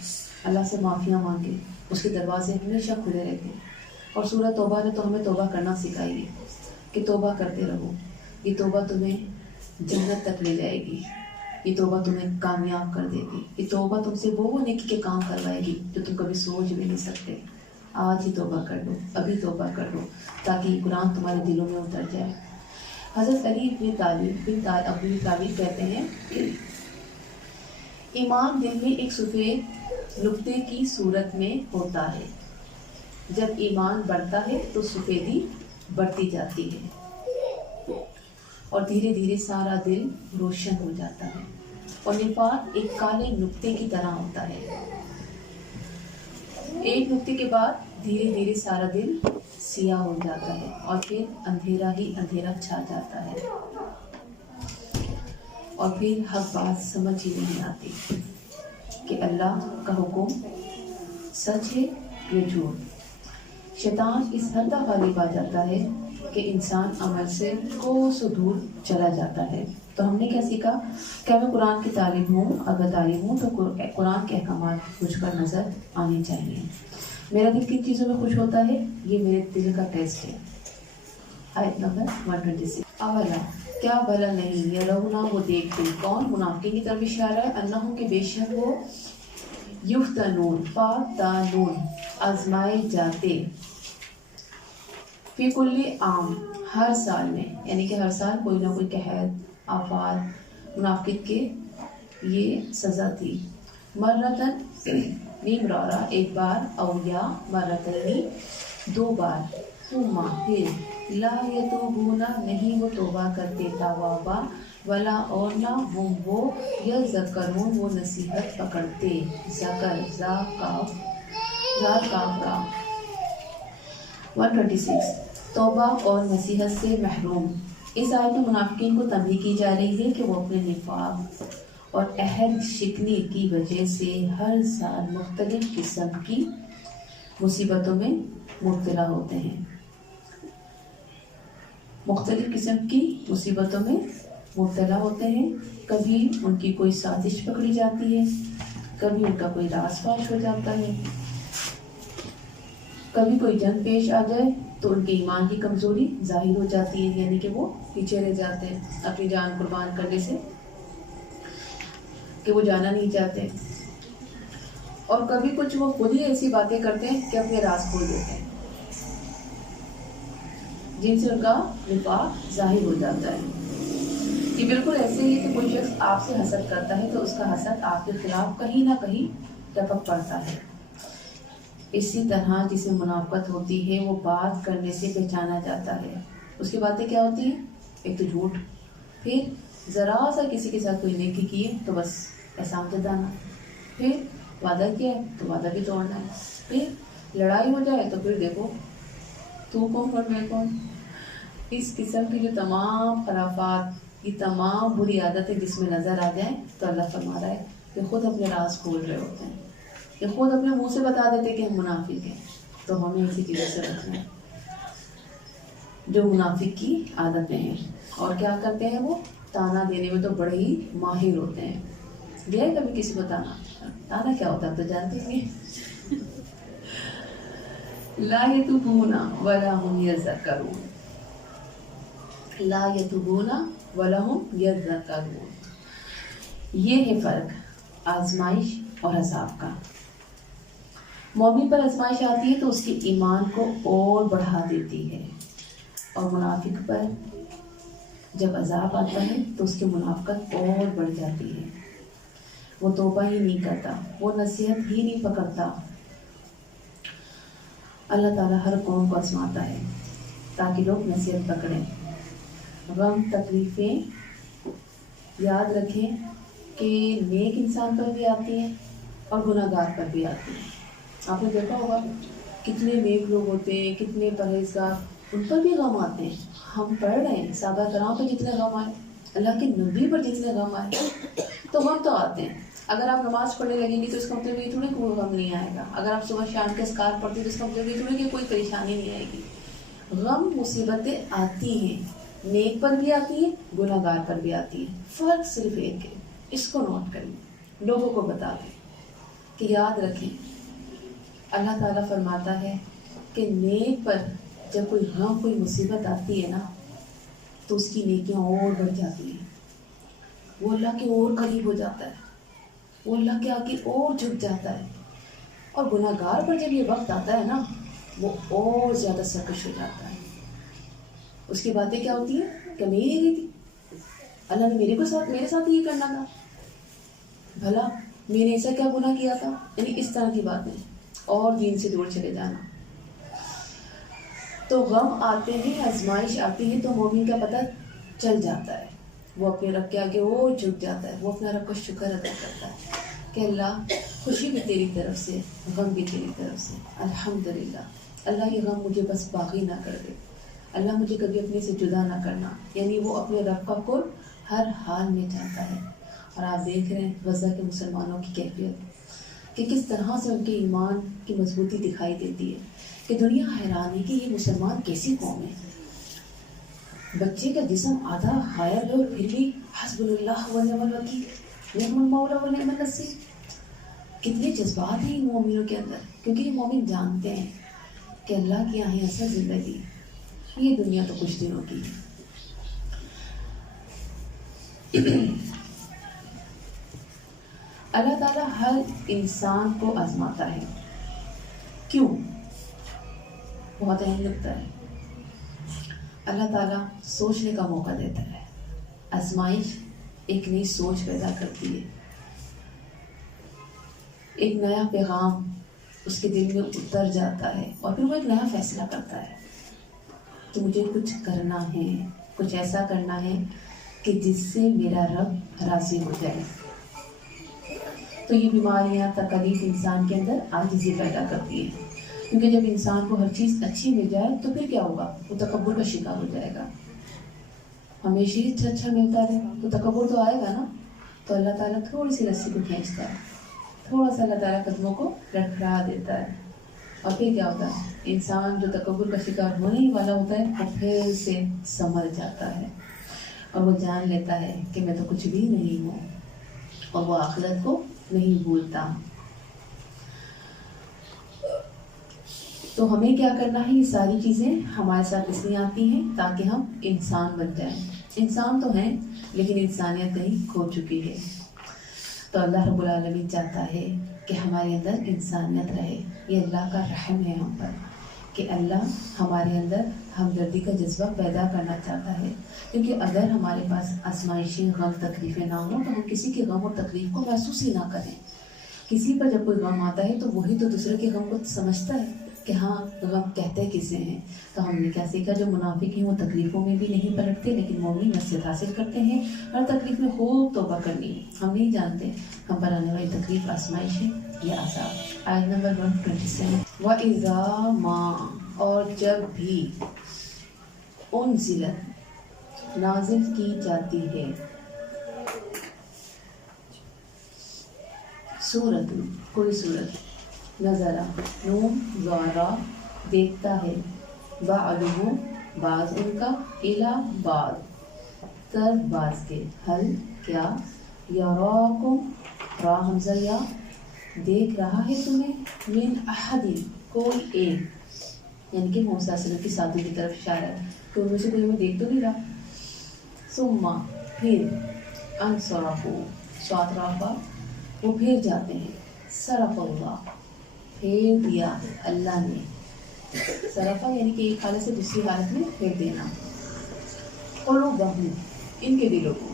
اللہ سے معافیاں مانگیں. اس کے دروازے ہمیشہ کھلے رہتے ہیں. اور سورہ توبہ نے تو ہمیں توبہ کرنا سکھائی ہے کہ توبہ کرتے رہو. یہ توبہ تمہیں جنت تک لے جائے گی، یہ توبہ تمہیں کامیاب کر دے گی. یہ توبہ تم سے وہ نیکی کے کام کروائے گی جو تم کبھی سوچ بھی نہیں سکتے. آج ہی توبہ کر لو، ابھی توبہ کر لو تاکہ یہ قرآن تمہارے دلوں میں اتر جائے. حضرت علی بن ابی طالب کہتے ہیں کہ ایمان دل میں ایک سفید نقطے کی صورت میں ہوتا ہے. جب ایمان بڑھتا ہے تو سفیدی بڑھتی جاتی ہے اور دھیرے دھیرے سارا دل روشن ہو جاتا ہے. اور نفاق ایک کالے نقطے کی طرح ہوتا ہے. ایک نقطے کے بعد دھیرے دھیرے سارا دل سیاہ ہو جاتا ہے اور پھر اندھیرا ہی اندھیرا چھا جاتا ہے اور پھر حق بات سمجھ ہی نہیں آتی کہ اللہ کا حکم سچ ہے یا جھوٹ. شیطان اس حد تک غالب آ جاتا ہے کہ انسان عمل سے کوسوں دور چلا جاتا ہے. تو ہم نے کیا سیکھا کہ میں قرآن کی طالب ہوں، اگر طالب ہوں تو قرآن کے احکامات مجھ پر نظر آنے چاہیے. میرا دل کن چیزوں میں خوش ہوتا ہے؟ یہ میرے دل کا ٹیسٹ ہے. آیت نمبر 126. اولا کیا بھلا نہیں یرون وہ دیکھتے. کون؟ منافقین کی طرف اشارہ ہے. انہم کہ بے شک وہ یفتنون فاتانون آزمائے جاتے فی کل عام ہر سال میں، یعنی کہ ہر سال کوئی نہ کوئی قحط آفات منافقت کے یہ سزا تھی. مرتن نیمرارا ایک بار، او یا مرتنی دو بار، ثم پھر لا یتوبون نہیں وہ توبہ کرتے، توابا ولا اور نہ ہم وہ یذکرون وہ نصیحت پکڑتے. ذکر ذا کاف کا 126. توبہ اور نصیحت سے محروم. اس آیت میں منافقین کو تنبیہ کی جا رہی ہے کہ وہ اپنے نفاق اور عہد شکنی کی وجہ سے ہر سال مختلف قسم کی مصیبتوں میں مبتلا ہوتے ہیں. مختلف قسم کی مصیبتوں میں مبتلا ہوتے ہیں. کبھی ان کی کوئی سازش پکڑی جاتی ہے، کبھی ان کا کوئی راز فاش ہو جاتا ہے، کبھی کوئی جنگ پیش آ جائے تو ان کے ایمان کی کمزوری ظاہر ہو جاتی ہے، یعنی کہ وہ پیچھے رہ جاتے ہیں اپنی جان قربان کرنے سے کہ وہ جانا نہیں چاہتے. اور کبھی کچھ وہ خود ہی ایسی باتیں کرتے ہیں کہ اپنے راز کھول دیتے ہیں جن سے ان کا نفاق ظاہر ہو جاتا ہے. یہ بالکل ایسے ہی کہ کوئی شخص آپ سے حسد کرتا ہے تو اس کا حسد آپ کے خلاف کہیں نہ کہیں ٹپک پڑتا ہے. اسی طرح جسے منافقت ہوتی ہے وہ بات کرنے سے پہچانا جاتا ہے. اس کی باتیں کیا ہوتی ہیں؟ ایک تو جھوٹ، پھر ذرا سا کسی کے ساتھ کوئی نیکی کی ہے تو بس احسان جتانا، پھر وعدہ کیا ہے تو وعدہ بھی توڑنا ہے، پھر لڑائی ہو جائے تو پھر دیکھو تو کون اور میں کون. اس قسم کی جو تمام خرافات، یہ تمام بری عادتیں جس میں نظر آ جائیں تو اللہ فرما رہا ہے کہ خود اپنے راز کھول رہے ہوتے ہیں، کہ خود اپنے منہ سے بتا دیتے کہ ہم منافق ہیں. تو ہمیں اسی چیزوں سے بچنا ہے جو منافق کی عادتیں ہیں. اور کیا کرتے ہیں وہ؟ تانا دینے میں تو بڑے ہی ماہر ہوتے ہیں. دیا ہے کبھی کسی کو تانا؟ تانا کیا ہوتا ہے تو جانتے ہیں. لا یتوبون ولا هم یذکرون، لا یتوبون ولا هم یذکرون. یہ ہے فرق آزمائش اور عذاب کا. مومن پر آزمائش آتی ہے تو اس کے ایمان کو اور بڑھا دیتی ہے، اور منافق پر جب عذاب آتا ہے تو اس کی منافقت اور بڑھ جاتی ہے. وہ توبہ ہی نہیں کرتا، وہ نصیحت ہی نہیں پکڑتا۔ اللہ تعالیٰ ہر قوم کو آزماتا ہے تاکہ لوگ نصیحت پکڑیں۔ غم تکلیفیں یاد رکھیں کہ نیک انسان پر بھی آتی ہیں اور گناہ گار پر بھی آتی ہیں۔ آپ نے دیکھا ہوگا کتنے نیک لوگ ہوتے ہیں، کتنے پرہیزگار، ان پر بھی غم آتے ہیں۔ ہم پڑھ رہے ہیں صحابہ کرام پر جتنے غم آئے، اللہ کے نبی پر جتنے غم آئے، تو غم تو آتے ہیں۔ اگر آپ نماز پڑھنے لگیں گی تو اس کا مطلب یہ تھوڑی کوئی غم نہیں آئے گا۔ اگر آپ صبح شام کے اذکار پڑھتے ہیں تو اس کا مطلب یہ تھوڑی کہ کوئی پریشانی نہیں آئے گی۔ غم مصیبتیں آتی ہیں، نیک پر بھی آتی ہیں، گناہ گار پر بھی آتی ہیں۔ فرق صرف ایک ہے، اس کو نوٹ کریں، لوگوں کو بتا دیں کہ یاد رکھیں۔ اللہ تعالیٰ فرماتا ہے کہ نیک پر جب کوئی غم کوئی مصیبت آتی ہے نا تو اس کی نیکیاں اور بڑھ جاتی ہیں، وہ اللہ کے اور قریب ہو جاتا ہے، وہ اللہ کے آگے اور جھک جاتا ہے۔ اور گناہ گار پر جب یہ وقت آتا ہے نا وہ اور زیادہ سرکش ہو جاتا ہے۔ اس کی باتیں کیا ہوتی ہیں کہ میری یہ تھی، اللہ نے میرے ساتھ یہ کرنا تھا، بھلا میں نے ایسا کیا گناہ کیا تھا، یعنی اس طرح کی باتیں اور دین سے دور چلے جانا۔ تو غم آتے ہیں، آزمائش آتی ہے تو مومن کا پتہ چل جاتا ہے، وہ اپنے رب کے آگے اور جھک جاتا ہے، وہ اپنا رب کا شکر ادا کرتا ہے کہ اللہ خوشی بھی تیری طرف سے، غم بھی تیری طرف سے، الحمدللہ۔ اللہ یہ غم مجھے بس باقی نہ کر دے، اللہ مجھے کبھی اپنے سے جدا نہ کرنا، یعنی وہ اپنے رب کا قرب ہر حال میں چاہتا ہے۔ اور آپ دیکھ رہے ہیں غزہ کے مسلمانوں کی کیفیت کہ کس طرح سے ان کے ایمان کی مضبوطی دکھائی دیتی ہے کہ دنیا حیران ہے کہ یہ مسلمان کیسی قوم ہے۔ بچے کا جسم آدھا غائب ہے اور پھر بھی حسبنا اللہ ونعم الوکیل، نعم المولا ونعم النصیر۔ کتنے جذبات ہیں ان مومنوں کے اندر، کیونکہ یہ مومن جانتے ہیں کہ اللہ کی یہاں اصل زندگی، یہ دنیا تو کچھ دنوں کی ہے۔ اللہ تعالیٰ ہر انسان کو آزماتا ہے، کیوں؟ بہت اہم لگتا ہے۔ اللہ تعالیٰ سوچنے کا موقع دیتا ہے، آزمائش ایک نئی سوچ پیدا کرتی ہے، ایک نیا پیغام اس کے دل میں اتر جاتا ہے اور پھر وہ ایک نیا فیصلہ کرتا ہے کہ مجھے کچھ کرنا ہے، کچھ ایسا کرنا ہے کہ جس سے میرا رب راضی ہو جائے۔ تو یہ بیماریاں، تکلیف انسان کے اندر عاجزی پیدا کرتی ہیں، کیونکہ جب انسان کو ہر چیز اچھی مل جائے تو پھر کیا ہوگا، وہ تکبر کا شکار ہو جائے گا۔ ہمیشہ ہی اچھا ملتا رہے تو تکبر تو آئے گا نا۔ تو اللہ تعالیٰ تھوڑی سی رسی کو کھینچتا ہے، تھوڑا سا اللہ تعالیٰ قدموں کو لڑکھڑا دیتا ہے، اور پھر کیا ہوتا ہے، انسان جو تکبر کا شکار ہونے ہی والا ہوتا ہے وہ پھر سے سنبھل جاتا ہے اور وہ جان لیتا ہے کہ میں تو کچھ بھی نہیں ہوں، اور وہ آخرت کو نہیں بھولتا۔ تو ہمیں کیا کرنا ہے، یہ ساری چیزیں ہمارے ساتھ اس لیے آتی ہیں تاکہ ہم انسان بن جائیں۔ انسان تو ہیں لیکن انسانیت کہیں کھو چکی ہے۔ تو اللہ رب العالمین چاہتا ہے کہ ہمارے اندر انسانیت رہے، یہ اللہ کا رحم ہے ہم پر کہ اللہ ہمارے اندر ہمدردی کا جذبہ پیدا کرنا چاہتا ہے، کیونکہ اگر ہمارے پاس آزمائشیں، غم، تکلیفیں نہ ہوں تو ہم کسی کے غم اور تکلیف کو محسوس ہی نہ کریں۔ کسی پر جب کوئی غم آتا ہے تو وہی تو دوسرے کے غم کو سمجھتا ہے کہ ہاں غم کہتے کسے ہیں۔ تو ہم نے کیا سیکھا، جو منافق ہیں وہ تکلیفوں میں بھی نہیں پلٹتے لیکن مومن نصیحت حاصل کرتے ہیں، ہر تکلیف میں خوب توبہ کرنی ہے۔ ہم نہیں جانتے ہم پر آنے والی تکلیف آزمائش ہے یا عذاب۔ آیت نمبر 127، وَإِذَا مَا، اور جب بھی، انزلت، نازل کی جاتی ہے، سورت، کوئی سورت، نظرہ، نون زارا، دیکھتا ہے، بعضهم، بعض ان کا، الی بعض، طرف بعض کے، حل کیا، یراکم، را حمزہ یا، دیکھ رہا ہے تمہیں، من احد، کوئی ایک، یعنی کہ موسیٰ علیہ السلام کی ساتھیوں کی طرف اشارہ ہے کہ ان میں سے کوئی ہمیں دیکھ تو نہیں رہا۔ ثم، پھر، انصرفوا، سوات رافع، وہ پھر جاتے ہیں، صرف اللہ، پھیر دیا اللہ نے، صرفہ یعنی کہ ایک حالت سے دوسری حالت میں پھیر دینا، قلوبہم، ان کے دلوں کو،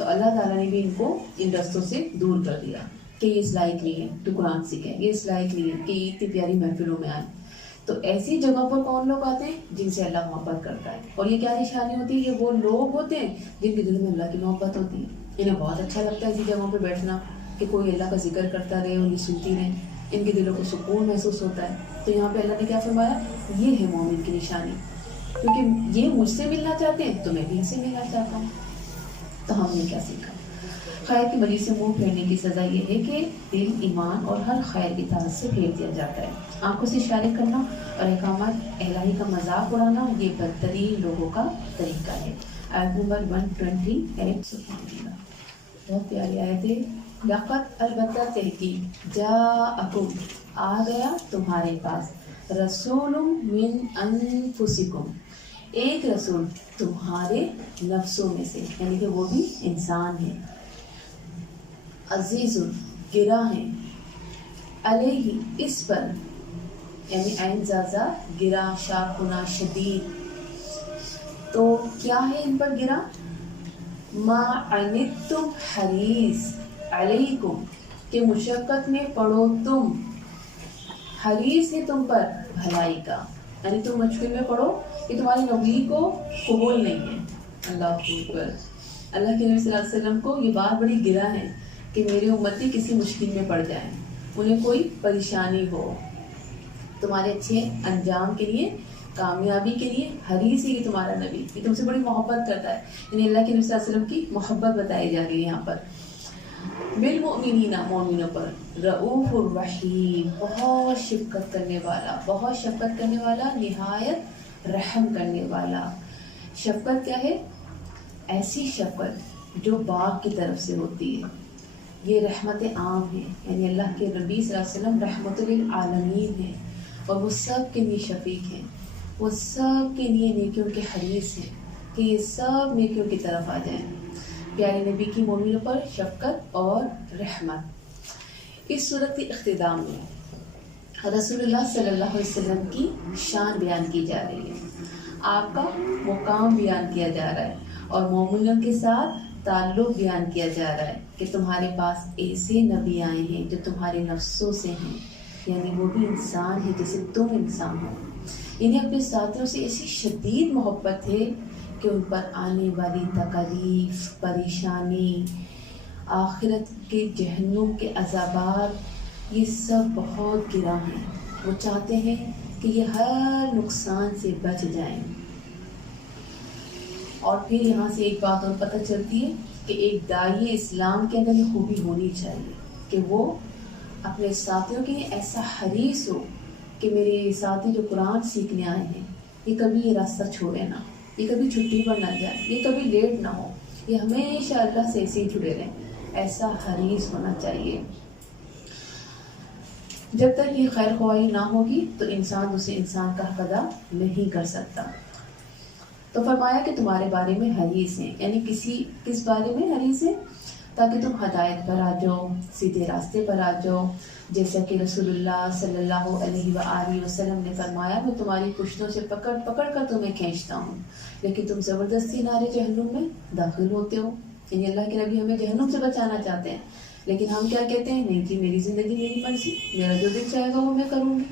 تو اللہ تعالیٰ نے بھی ان کو ان رستوں سے دور کر دیا کہ یہ اس لائق نہیں ہے تو قرآن سیکھیں، یہ اس لائق نہیں ہے کہ یہ اتنی پیاری محفلوں میں آئیں۔ تو ایسی جگہوں پر کون لوگ آتے ہیں؟ جن سے اللہ محبت کرتا ہے۔ اور یہ کیا نشانی ہوتی ہے؟ یہ وہ لوگ ہوتے ہیں جن کے دل میں اللہ کی محبت ہوتی ہے۔ انہیں بہت اچھا لگتا ہے ایسی جگہوں پہ بیٹھنا کہ کوئی اللہ کا ذکر کرتا رہے، انہیں سنتی رہے، ان کے دلوں کو سکون محسوس ہوتا ہے۔ تو یہاں پہ اللہ نے کیا فرمایا؟ یہ ہے مومن کی نشانی، کیونکہ یہ مجھ سے ملنا چاہتے ہیں تو میں بھی ان سے ملنا چاہتا ہوں۔ تو ہم نے کیا سیکھا؟ خیر کی وجہ سے منہ پھیرنے کی سزا یہ ہے کہ دل، ایمان اور ہر خیر کی طرف سے پھیر دیا جاتا ہے۔ آنکھوں سے اشارے کرنا اور احکامات الہی کا مذاق اڑانا یہ بدترین لوگوں کا طریقہ ہے۔ آیت نمبر 128 سبحان اللہ، بہت پیاری آیت ہے۔ لقد البتہ تحقیق، جاءکم آ گیا تمہارے پاس، رسول من انفسکم، ایک رسول تمہارے نفسوں میں سے، یعنی کہ وہ بھی انسان ہے، عزیز گراں ہے، علیہ اس پر، یعنی عین زازا گراں، شاکنا شدید، تو کیا ہے ان پر گراں؟ ما عنتم حریص علیکم، کہ مشقت میں پڑو تم، حریص ہے تم پر بھلائی کا، یعنی تم مشکل میں پڑو کہ تمہاری نبی کو قبول نہیں ہے۔ اللہ اکبر، اللہ کے نبی صلی اللہ علیہ وسلم کو یہ بات بڑی گراں ہے کہ میرے امتی کسی مشکل میں پڑ جائیں، انہیں کوئی پریشانی ہو، تمہارے اچھے انجام کے لیے، کامیابی کے لیے حریص ہے یہ تمہارا نبی، یہ تم سے بڑی محبت کرتا ہے۔ یعنی اللہ کے نبی صلی اللہ علیہ وسلم کی محبت بتائی جا رہی ہے یہاں پر۔ بالمؤمنین، مومنوں پر، رؤوف الرحیم، بہت شفقت کرنے والا، بہت شفقت کرنے والا، نہایت رحم کرنے والا۔ شفقت کیا ہے؟ ایسی شفقت جو باغ کی طرف سے ہوتی ہے، یہ رحمت عام ہے، یعنی اللہ کے نبی صلی اللہ علیہ وسلم رحمت للعالمین ہے، اور وہ سب کے لیے شفیق ہیں، وہ سب کے لیے نیکیوں کے حریص ہیں کہ یہ سب نیکیوں کی طرف آ جائیں۔ پیارے نبی کی مومنوں پر شفقت اور رحمت۔ اس صورت کے اختتام میں رسول اللہ صلی اللہ علیہ وسلم کی شان بیان کی جا رہی ہے، آپ کا مقام بیان کیا جا رہا ہے، اور مومنوں کے ساتھ تعلق بیان کیا جا رہا ہے کہ تمہارے پاس ایسے نبی آئے ہیں جو تمہارے نفسوں سے ہیں، یعنی وہ بھی انسان ہے جیسے تم انسان ہو۔ انہیں اپنے ساتھیوں سے ایسی شدید محبت ہے کہ ان پر آنے والی تکلیف، پریشانی، آخرت کے جہنم کے عذابات، یہ سب بہت گراں ہیں۔ وہ چاہتے ہیں کہ یہ ہر نقصان سے بچ جائیں۔ اور پھر یہاں سے ایک بات اور پتہ چلتی ہے کہ ایک داعی اسلام کے اندر یہ خوبی ہونی چاہیے کہ وہ اپنے ساتھیوں کے لیے ایسا حریص ہو کہ میرے ساتھی جو قرآن سیکھنے آئے ہیں یہ کبھی یہ راستہ چھوڑے نہ، یہ کبھی چھٹی پر نہ جائے، یہ کبھی لیٹ نہ ہو، یہ ہمیشہ اللہ سے ایسے ہی جڑے رہیں، ایسا حریص ہونا چاہیے۔ جب تک یہ خیر خواہی نہ ہوگی تو انسان دوسرے انسان کا حق ادا نہیں کر سکتا۔ تو فرمایا کہ تمہارے بارے میں حریص ہیں، یعنی کس بارے میں حریص ہیں؟ تاکہ تم ہدایت پر آ جاؤ، سیدھے راستے پر آ جاؤ، جیسا کہ رسول اللہ صلی اللہ علیہ وآلہ وسلم نے فرمایا، میں تمہاری پشتوں سے پکڑ کر تمہیں کھینچتا ہوں، لیکن تم زبردستی نارے جہنم میں داخل ہوتے ہو۔ یعنی اللہ کے نبی ہمیں جہنم سے بچانا چاہتے ہیں، لیکن ہم کیا کہتے ہیں؟ نہیں جی، میری زندگی میری مرضی، میرا جو دل چاہے گا وہ میں کروں گی۔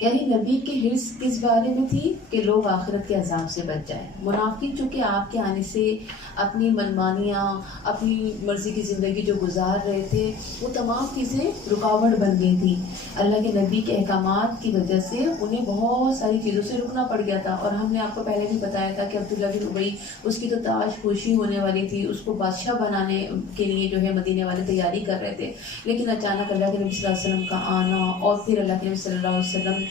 یعنی نبی کی حرص کس بارے میں تھی؟ کہ لوگ آخرت کے عذاب سے بچ جائیں۔ منافقین چونکہ آپ کے آنے سے اپنی منمانیاں، اپنی مرضی کی زندگی جو گزار رہے تھے، وہ تمام چیزیں رکاوٹ بن گئی تھی۔ اللہ کے نبی کے احکامات کی وجہ سے انہیں بہت ساری چیزوں سے رکنا پڑ گیا تھا، اور ہم نے آپ کو پہلے بھی بتایا تھا کہ عبداللہ بن ابی، اس کی تو تاج پوشی ہونے والی تھی، اس کو بادشاہ بنانے کے لیے جو ہے مدینے والے تیاری کر رہے تھے، لیکن اچانک اللہ کے نبی صلی اللہ علیہ وسلم کا آنا، اور پھر اللہ کے نبی صلی اللہ علیہ وسلم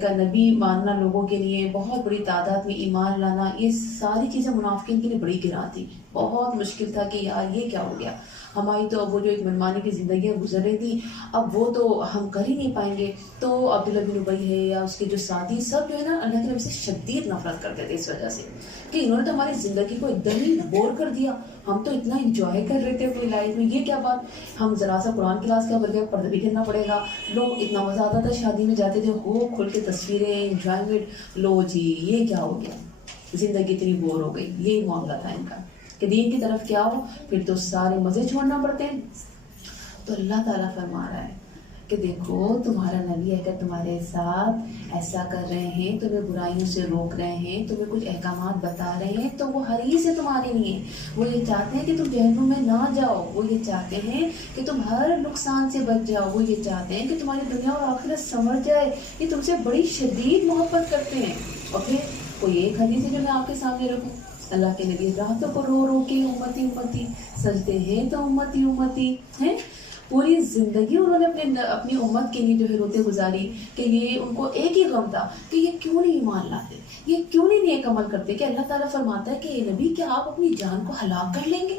کا نبی ماننا، لوگوں کے لیے بہت بڑی تعداد میں ایمان لانا، یہ ساری چیزیں منافقین کے لیے بڑی گراں تھی۔ بہت مشکل تھا کہ یار یہ کیا ہو گیا، ہماری تو اب وہ جو ایک منمانی کی زندگیاں گزر رہی تھی، اب وہ تو ہم کر ہی نہیں پائیں گے۔ تو عبداللہ بن ابی ہے یا اس کے جو ساتھی، سب جو ہے نا اللہ کے نبی سے شدید نفرت کرتے تھے، اس وجہ سے کہ انہوں نے تو ہماری زندگی کو ایک دم ہی بور کر دیا، ہم تو اتنا انجوائے کر رہے تھے اپنی لائف میں، یہ کیا بات، ہم ذرا سا قرآن کلاس کا بلکہ پردہ بھی کرنا پڑے گا، لوگ اتنا مزہ آتا تھا شادی میں جاتے تھے، خوب کھل کے تصویریں، انجوائمنٹ، لو جی یہ کیا ہو گیا، زندگی اتنی بور ہو گئی، یہی معاملہ تھا ان کا کہ دین کی طرف کیا ہو پھر تو سارے مزے چھوڑنا پڑتے ہیں. تو اللہ تعالیٰ فرما رہا ہے کہ دیکھو تمہارا نبی اگر تمہارے ساتھ ایسا کر رہے ہیں، تمہیں برائیوں سے روک رہے ہیں، تمہیں کچھ احکامات بتا رہے ہیں، تو وہ حریص ہے تمہارے لیے. وہ یہ چاہتے ہیں کہ تم جہنم میں نہ جاؤ، وہ یہ چاہتے ہیں کہ تم ہر نقصان سے بچ جاؤ، وہ یہ چاہتے ہیں کہ تمہاری دنیا اور آخرت سنور جائے. یہ تم سے بڑی شدید محبت کرتے ہیں. اور پھر کوئی ایک حدیث ہے جو میں آپ کے سامنے رکھوں. اللہ کے نبی راتوں کو رو رو کے امتی امتی، سجدے ہیں تو امتی امتی ہیں. پوری زندگی انہوں نے اپنی امت کے لیے جو ہے روتے گزاری کہ یہ ان کو ایک ہی غم تھا کہ یہ کیوں نہیں ایمان لاتے، یہ کیوں نہیں نیک عمل کرتے. کہ اللہ تعالیٰ فرماتا ہے کہ اے نبی کیا آپ اپنی جان کو ہلاک کر لیں گے،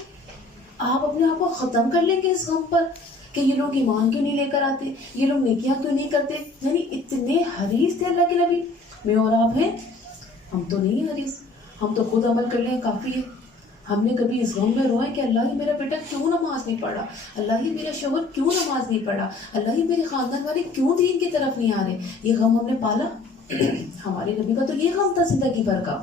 آپ اپنے آپ کو ختم کر لیں گے اس غم پر کہ یہ لوگ ایمان کیوں نہیں لے کر آتے، یہ لوگ نیکیاں کیوں نہیں کرتے. یعنی اتنے حریص تھے اللہ کے نبی. میں اور آپ ہیں، ہم تو نہیں حریص، ہم تو خود عمل کر لیں کافی ہے. ہم نے کبھی اس غم میں روئے کہ اللہ ہی میرا بیٹا کیوں نماز نہیں پڑھ رہا، اللہ ہی میرا شوہر کیوں نماز نہیں پڑھ رہا، اللہ ہی میرے خاندان والے کیوں دین کی طرف نہیں آ رہے. یہ غم ہم نے پالا؟ ہمارے نبی کا تو یہ غم تھا زندگی بھر کا.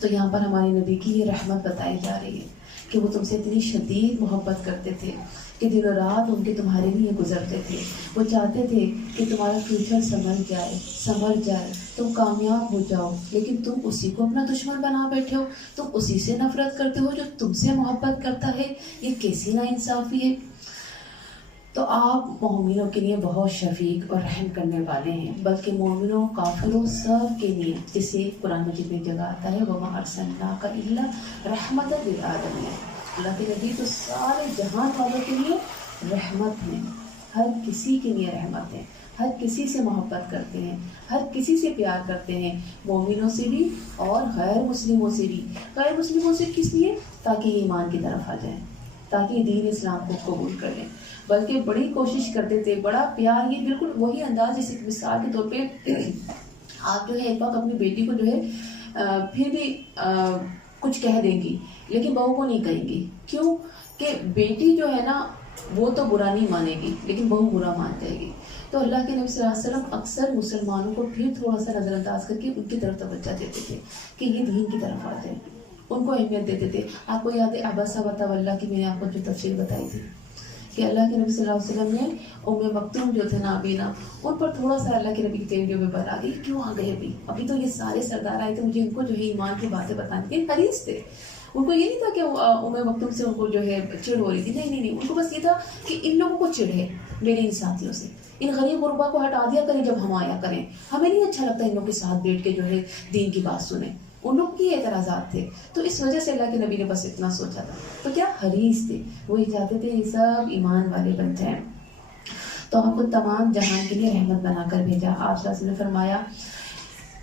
تو یہاں پر ہمارے نبی کی یہ رحمت بتائی جا رہی ہے کہ وہ تم سے اتنی شدید محبت کرتے تھے کہ دن و رات ان کے تمہارے لیے گزرتے تھے. وہ چاہتے تھے کہ تمہارا فیوچر سنور جائے، تم کامیاب ہو جاؤ، لیکن تم اسی کو اپنا دشمن بنا بیٹھے ہو، تم اسی سے نفرت کرتے ہو جو تم سے محبت کرتا ہے. یہ کیسی ناانصافی ہے. تو آپ مومنوں کے لیے بہت شفیق اور رحم کرنے والے ہیں، بلکہ مومنوں کافروں سب کے لیے، جسے قرآن مجید میں جگہ آتا ہے وَمَا أَرْسَلْنَاكَ إِلَّا رَحْمَةً لِلْعَالَمِينَ. اللہ کے نبی تو سارے جہان والوں کے لیے رحمت ہیں، ہر کسی کے لیے رحمت ہے، ہر کسی سے محبت کرتے ہیں، ہر کسی سے پیار کرتے ہیں، مومنوں سے بھی اور غیر مسلموں سے بھی. غیر مسلموں سے کس لیے؟ تاکہ یہ ایمان کی طرف آ جائیں، تاکہ یہ دین اسلام کو قبول کر لیں. بلکہ بڑی کوشش کرتے تھے، بڑا پیار. یہ بالکل وہی انداز جیسے مثال کے طور پہ آپ جو ہے ایک وقت اپنی بیٹی کو جو ہے پھر بھی کچھ کہہ دیں گی لیکن بہو کو نہیں کہیں گی. کیوں؟ کہ بیٹی جو ہے نا وہ تو برا نہیں مانے گی لیکن بہو برا مان جائے گی. تو اللہ کے نبی صلی اللہ علیہ وسلم اکثر مسلمانوں کو پھر تھوڑا سا نظر انداز کر کے ان کی طرف توجہ دیتے تھے کہ یہ دین کی طرف آ جائے، ان کو اہمیت دیتے تھے. آپ کو یاد ہے عبسہ وتولیٰ کی میں نے آپ کو جو تفصیل بتائی تھی کہ اللہ کے نبی صلی اللہ علیہ وسلم نے ام مکتوم جو تھے نابینا، ان پر تھوڑا سا اللہ کے نبی کی توجہ میں بڑھا گئی. کیوں آ گئے ابھی تو یہ سارے سردار آئے تھے مجھے ان کو جو ہے ایمان کی باتیں بتانے کے حریص تھے. ان کو یہ نہیں تھا کہ ام مکتوم سے ان کو جو ہے چڑ ہو رہی تھی، نہیں، ان کو بس یہ تھا کہ ان لوگوں کو چڑ ہے میرے ان ساتھیوں سے، ان غریب غربا کو ہٹا دیا کریں جب ہم آیا کریں، ہمیں نہیں اچھا لگتا ان لوگوں کے ساتھ بیٹھ کے جو ہے دین کی بات سنیں. ان لوگ کی اعتراضات تھے. تو اس وجہ سے اللہ کے نبی نے بس اتنا سوچا تھا. تو کیا حریص تھے، وہ یہ چاہتے تھے یہ سب ایمان والے بن جائیں. تو آپ کو تمام جہان کے لیے رحمت بنا کر بھیجا. آپ صلی اللہ علیہ وسلم نے فرمایا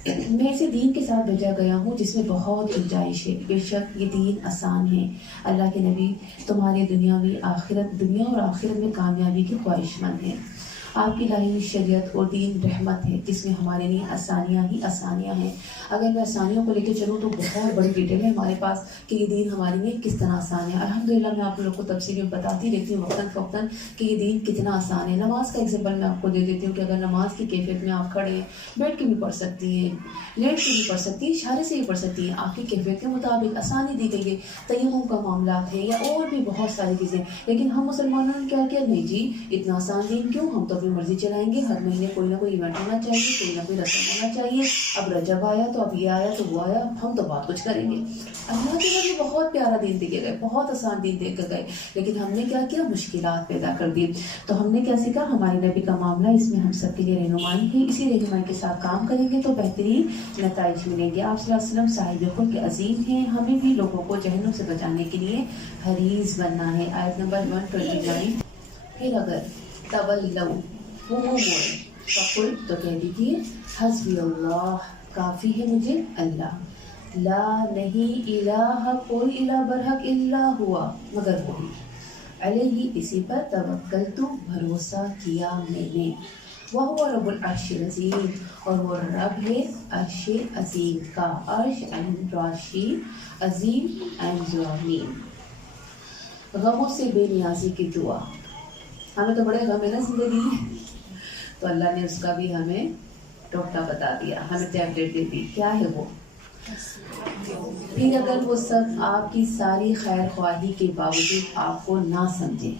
میں اسے دین کے ساتھ بھیجا گیا ہوں جس میں بہت گنجائش ہے، بے شک یہ دین آسان ہے. اللہ کے نبی تمہارے دنیا اور آخرت میں کامیابی کے خواہش مند ہیں. آپ کی لائی ہوئی شریعت اور دین رحمت ہے جس میں ہمارے لیے آسانیاں ہیں. اگر میں آسانیوں کو لے کے چلوں تو بہت بڑی ڈیٹیل ہے ہمارے پاس کہ یہ دین ہمارے لیے کس طرح آسان ہے. الحمدللہ میں آپ لوگ کو تفصیل میں بتاتی رہتی ہوں وقتاً فوقتاً کہ یہ دین کتنا آسان ہے. نماز کا ایگزامپل میں آپ کو دے دیتی ہوں کہ اگر نماز کی کیفیت میں آپ کھڑے ہیں، بیٹھ کے بھی پڑھ سکتی ہیں، لیٹ کے بھی پڑھ سکتی ہیں، اشارے سے بھی پڑھ سکتی ہیں. آپ کی کیفیت کے مطابق آسانی دی گئی ہے. تیمم کا معاملات ہے یا اور بھی بہت ساری چیزیں. لیکن ہم مسلمانوں نے کیا کیا؟ نہیں جی اتنا آسان دین کیوں، ہم تو اپنی مرضی چلائیں گے. ہر مہینے کوئی نہ کوئی ایونٹ ہونا چاہیے، کوئی نہ کوئی رسم ہونا چاہیے. اب رجب آیا تو اب یہ آیا تو وہ آیا، ہم تو بہت کچھ کریں گے. اللہ کے نبی بہت پیارا دین دے گئے، بہت آسان دین دے کر گئے، لیکن ہم نے کیا کیا؟ مشکلات پیدا کر دی. تو ہم نے کیا سیکھا؟ ہمارے نبی کا معاملہ اس میں ہم سب کے لیے رہنمائی ہے. اسی رہنمائی کے ساتھ کام کریں گے تو بہترین نتائج ملیں گے. آپ صلی اللہ علیہ وسلم صاحب خلق عظیم ہیں. ہمیں بھی لوگوں کو جہنم سے بچانے کے لیے حریص بننا ہے. آیت نمبر 129. پھر اگر تولوا وہ موڑے فقل تو کہہ دیجیے حسبی اللہ کافی ہے مجھے اللہ، لا نہیں الہ کوئی الہ برحق الا ہوا مگر وہی، علیہ اسی پر توکلت بھروسہ کیا میں نے، وہو رب العرش العظیم اور وہ رب ہے عرش عظیم کا. عرش اینڈ راشی، عظیم اینڈ زمین. غموں سے بے نیازی کی دعا. ہمیں تو بڑے غم ہے نا زندگی میں، تو اللہ نے اس کا بھی ہمیں ٹوٹکا بتا دیا، ہمیں ٹیبلٹ دے دی. کیا ہے وہ؟ پھر اگر وہ سب آپ کی ساری خیر خواہی کے باوجود آپ کو نہ سمجھے،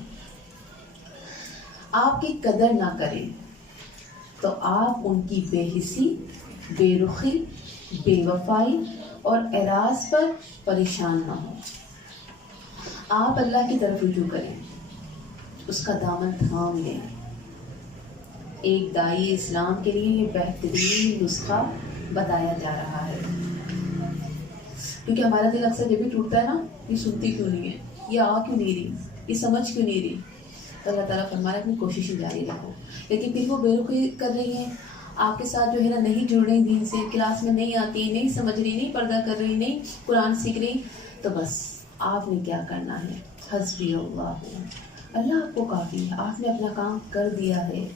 آپ کی قدر نہ کریں، تو آپ ان کی بے حسی، بے رخی، بے وفائی اور اعراض پر پریشان نہ ہوں۔ آپ اللہ کی طرف رجوع کریں، اس کا دامن تھام لیں۔ ایک داعی اسلام کے لیے یہ بہترین نسخہ بتایا جا رہا ہے، کیونکہ ہمارا دل اکثر یہ بھی ٹوٹتا ہے نا، یہ سنتی کیوں نہیں ہے، یہ آ کیوں نہیں رہی، یہ سمجھ کیوں نہیں رہی۔ تو اللہ تعالیٰ فرمایا اپنی کوششیں جاری رکھو، لیکن پھر وہ بے رخی کر رہی ہیں، آپ کے ساتھ جو ہے نا نہیں جڑ رہی دین سے، کلاس میں نہیں آتی، نہیں سمجھ رہی، نہیں پردہ کر رہی، نہیں قرآن سیکھ رہی، تو بس آپ نے کیا کرنا ہے، حسبی اللہ، اللہ آپ کو کافی ہے، آپ نے اپنا کام کر دیا ہے۔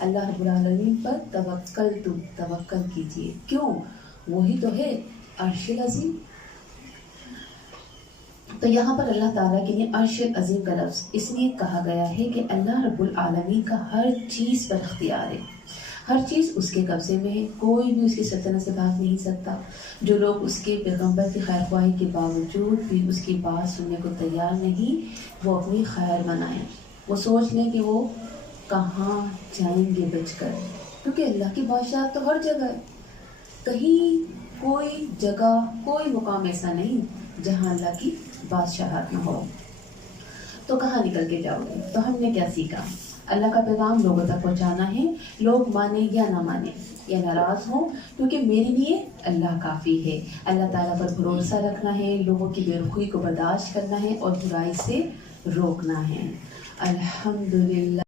اللہ رب العالمین پر توکل کیجیے، کیوں؟ وہی تو ہے عرش العظیم۔ تو یہاں پر اللہ تعالیٰ کے لیے عرش عظیم کا لفظ اس لیے کہا گیا ہے کہ اللہ رب العالمین کا ہر چیز پر اختیار ہے، ہر چیز اس کے قبضے میں ہے، کوئی بھی اس کی سلطنت سے بھاگ نہیں سکتا۔ جو لوگ اس کے پیغمبر کی خیر خواہی کے باوجود بھی اس کی بات سننے کو تیار نہیں، وہ اپنی خیر منائیں، وہ سوچ لیں کہ وہ کہاں جائیں گے بچ کر، کیونکہ اللہ کی بادشاہت تو ہر جگہ ہے، کہیں کوئی جگہ، کوئی مقام ایسا نہیں جہاں اللہ کی بادشاہت نہ ہو۔ تو کہاں نکل کے جاؤ گے؟ تو ہم نے کیا سیکھا؟ اللہ کا پیغام لوگوں تک پہنچانا ہے، لوگ مانیں یا نہ مانیں یا ناراض ہوں، کیونکہ میرے لیے اللہ کافی ہے۔ اللہ تعالیٰ پر بھروسہ رکھنا ہے، لوگوں کی بے رخی کو برداشت کرنا ہے اور برائی سے روکنا ہے۔ الحمدللہ۔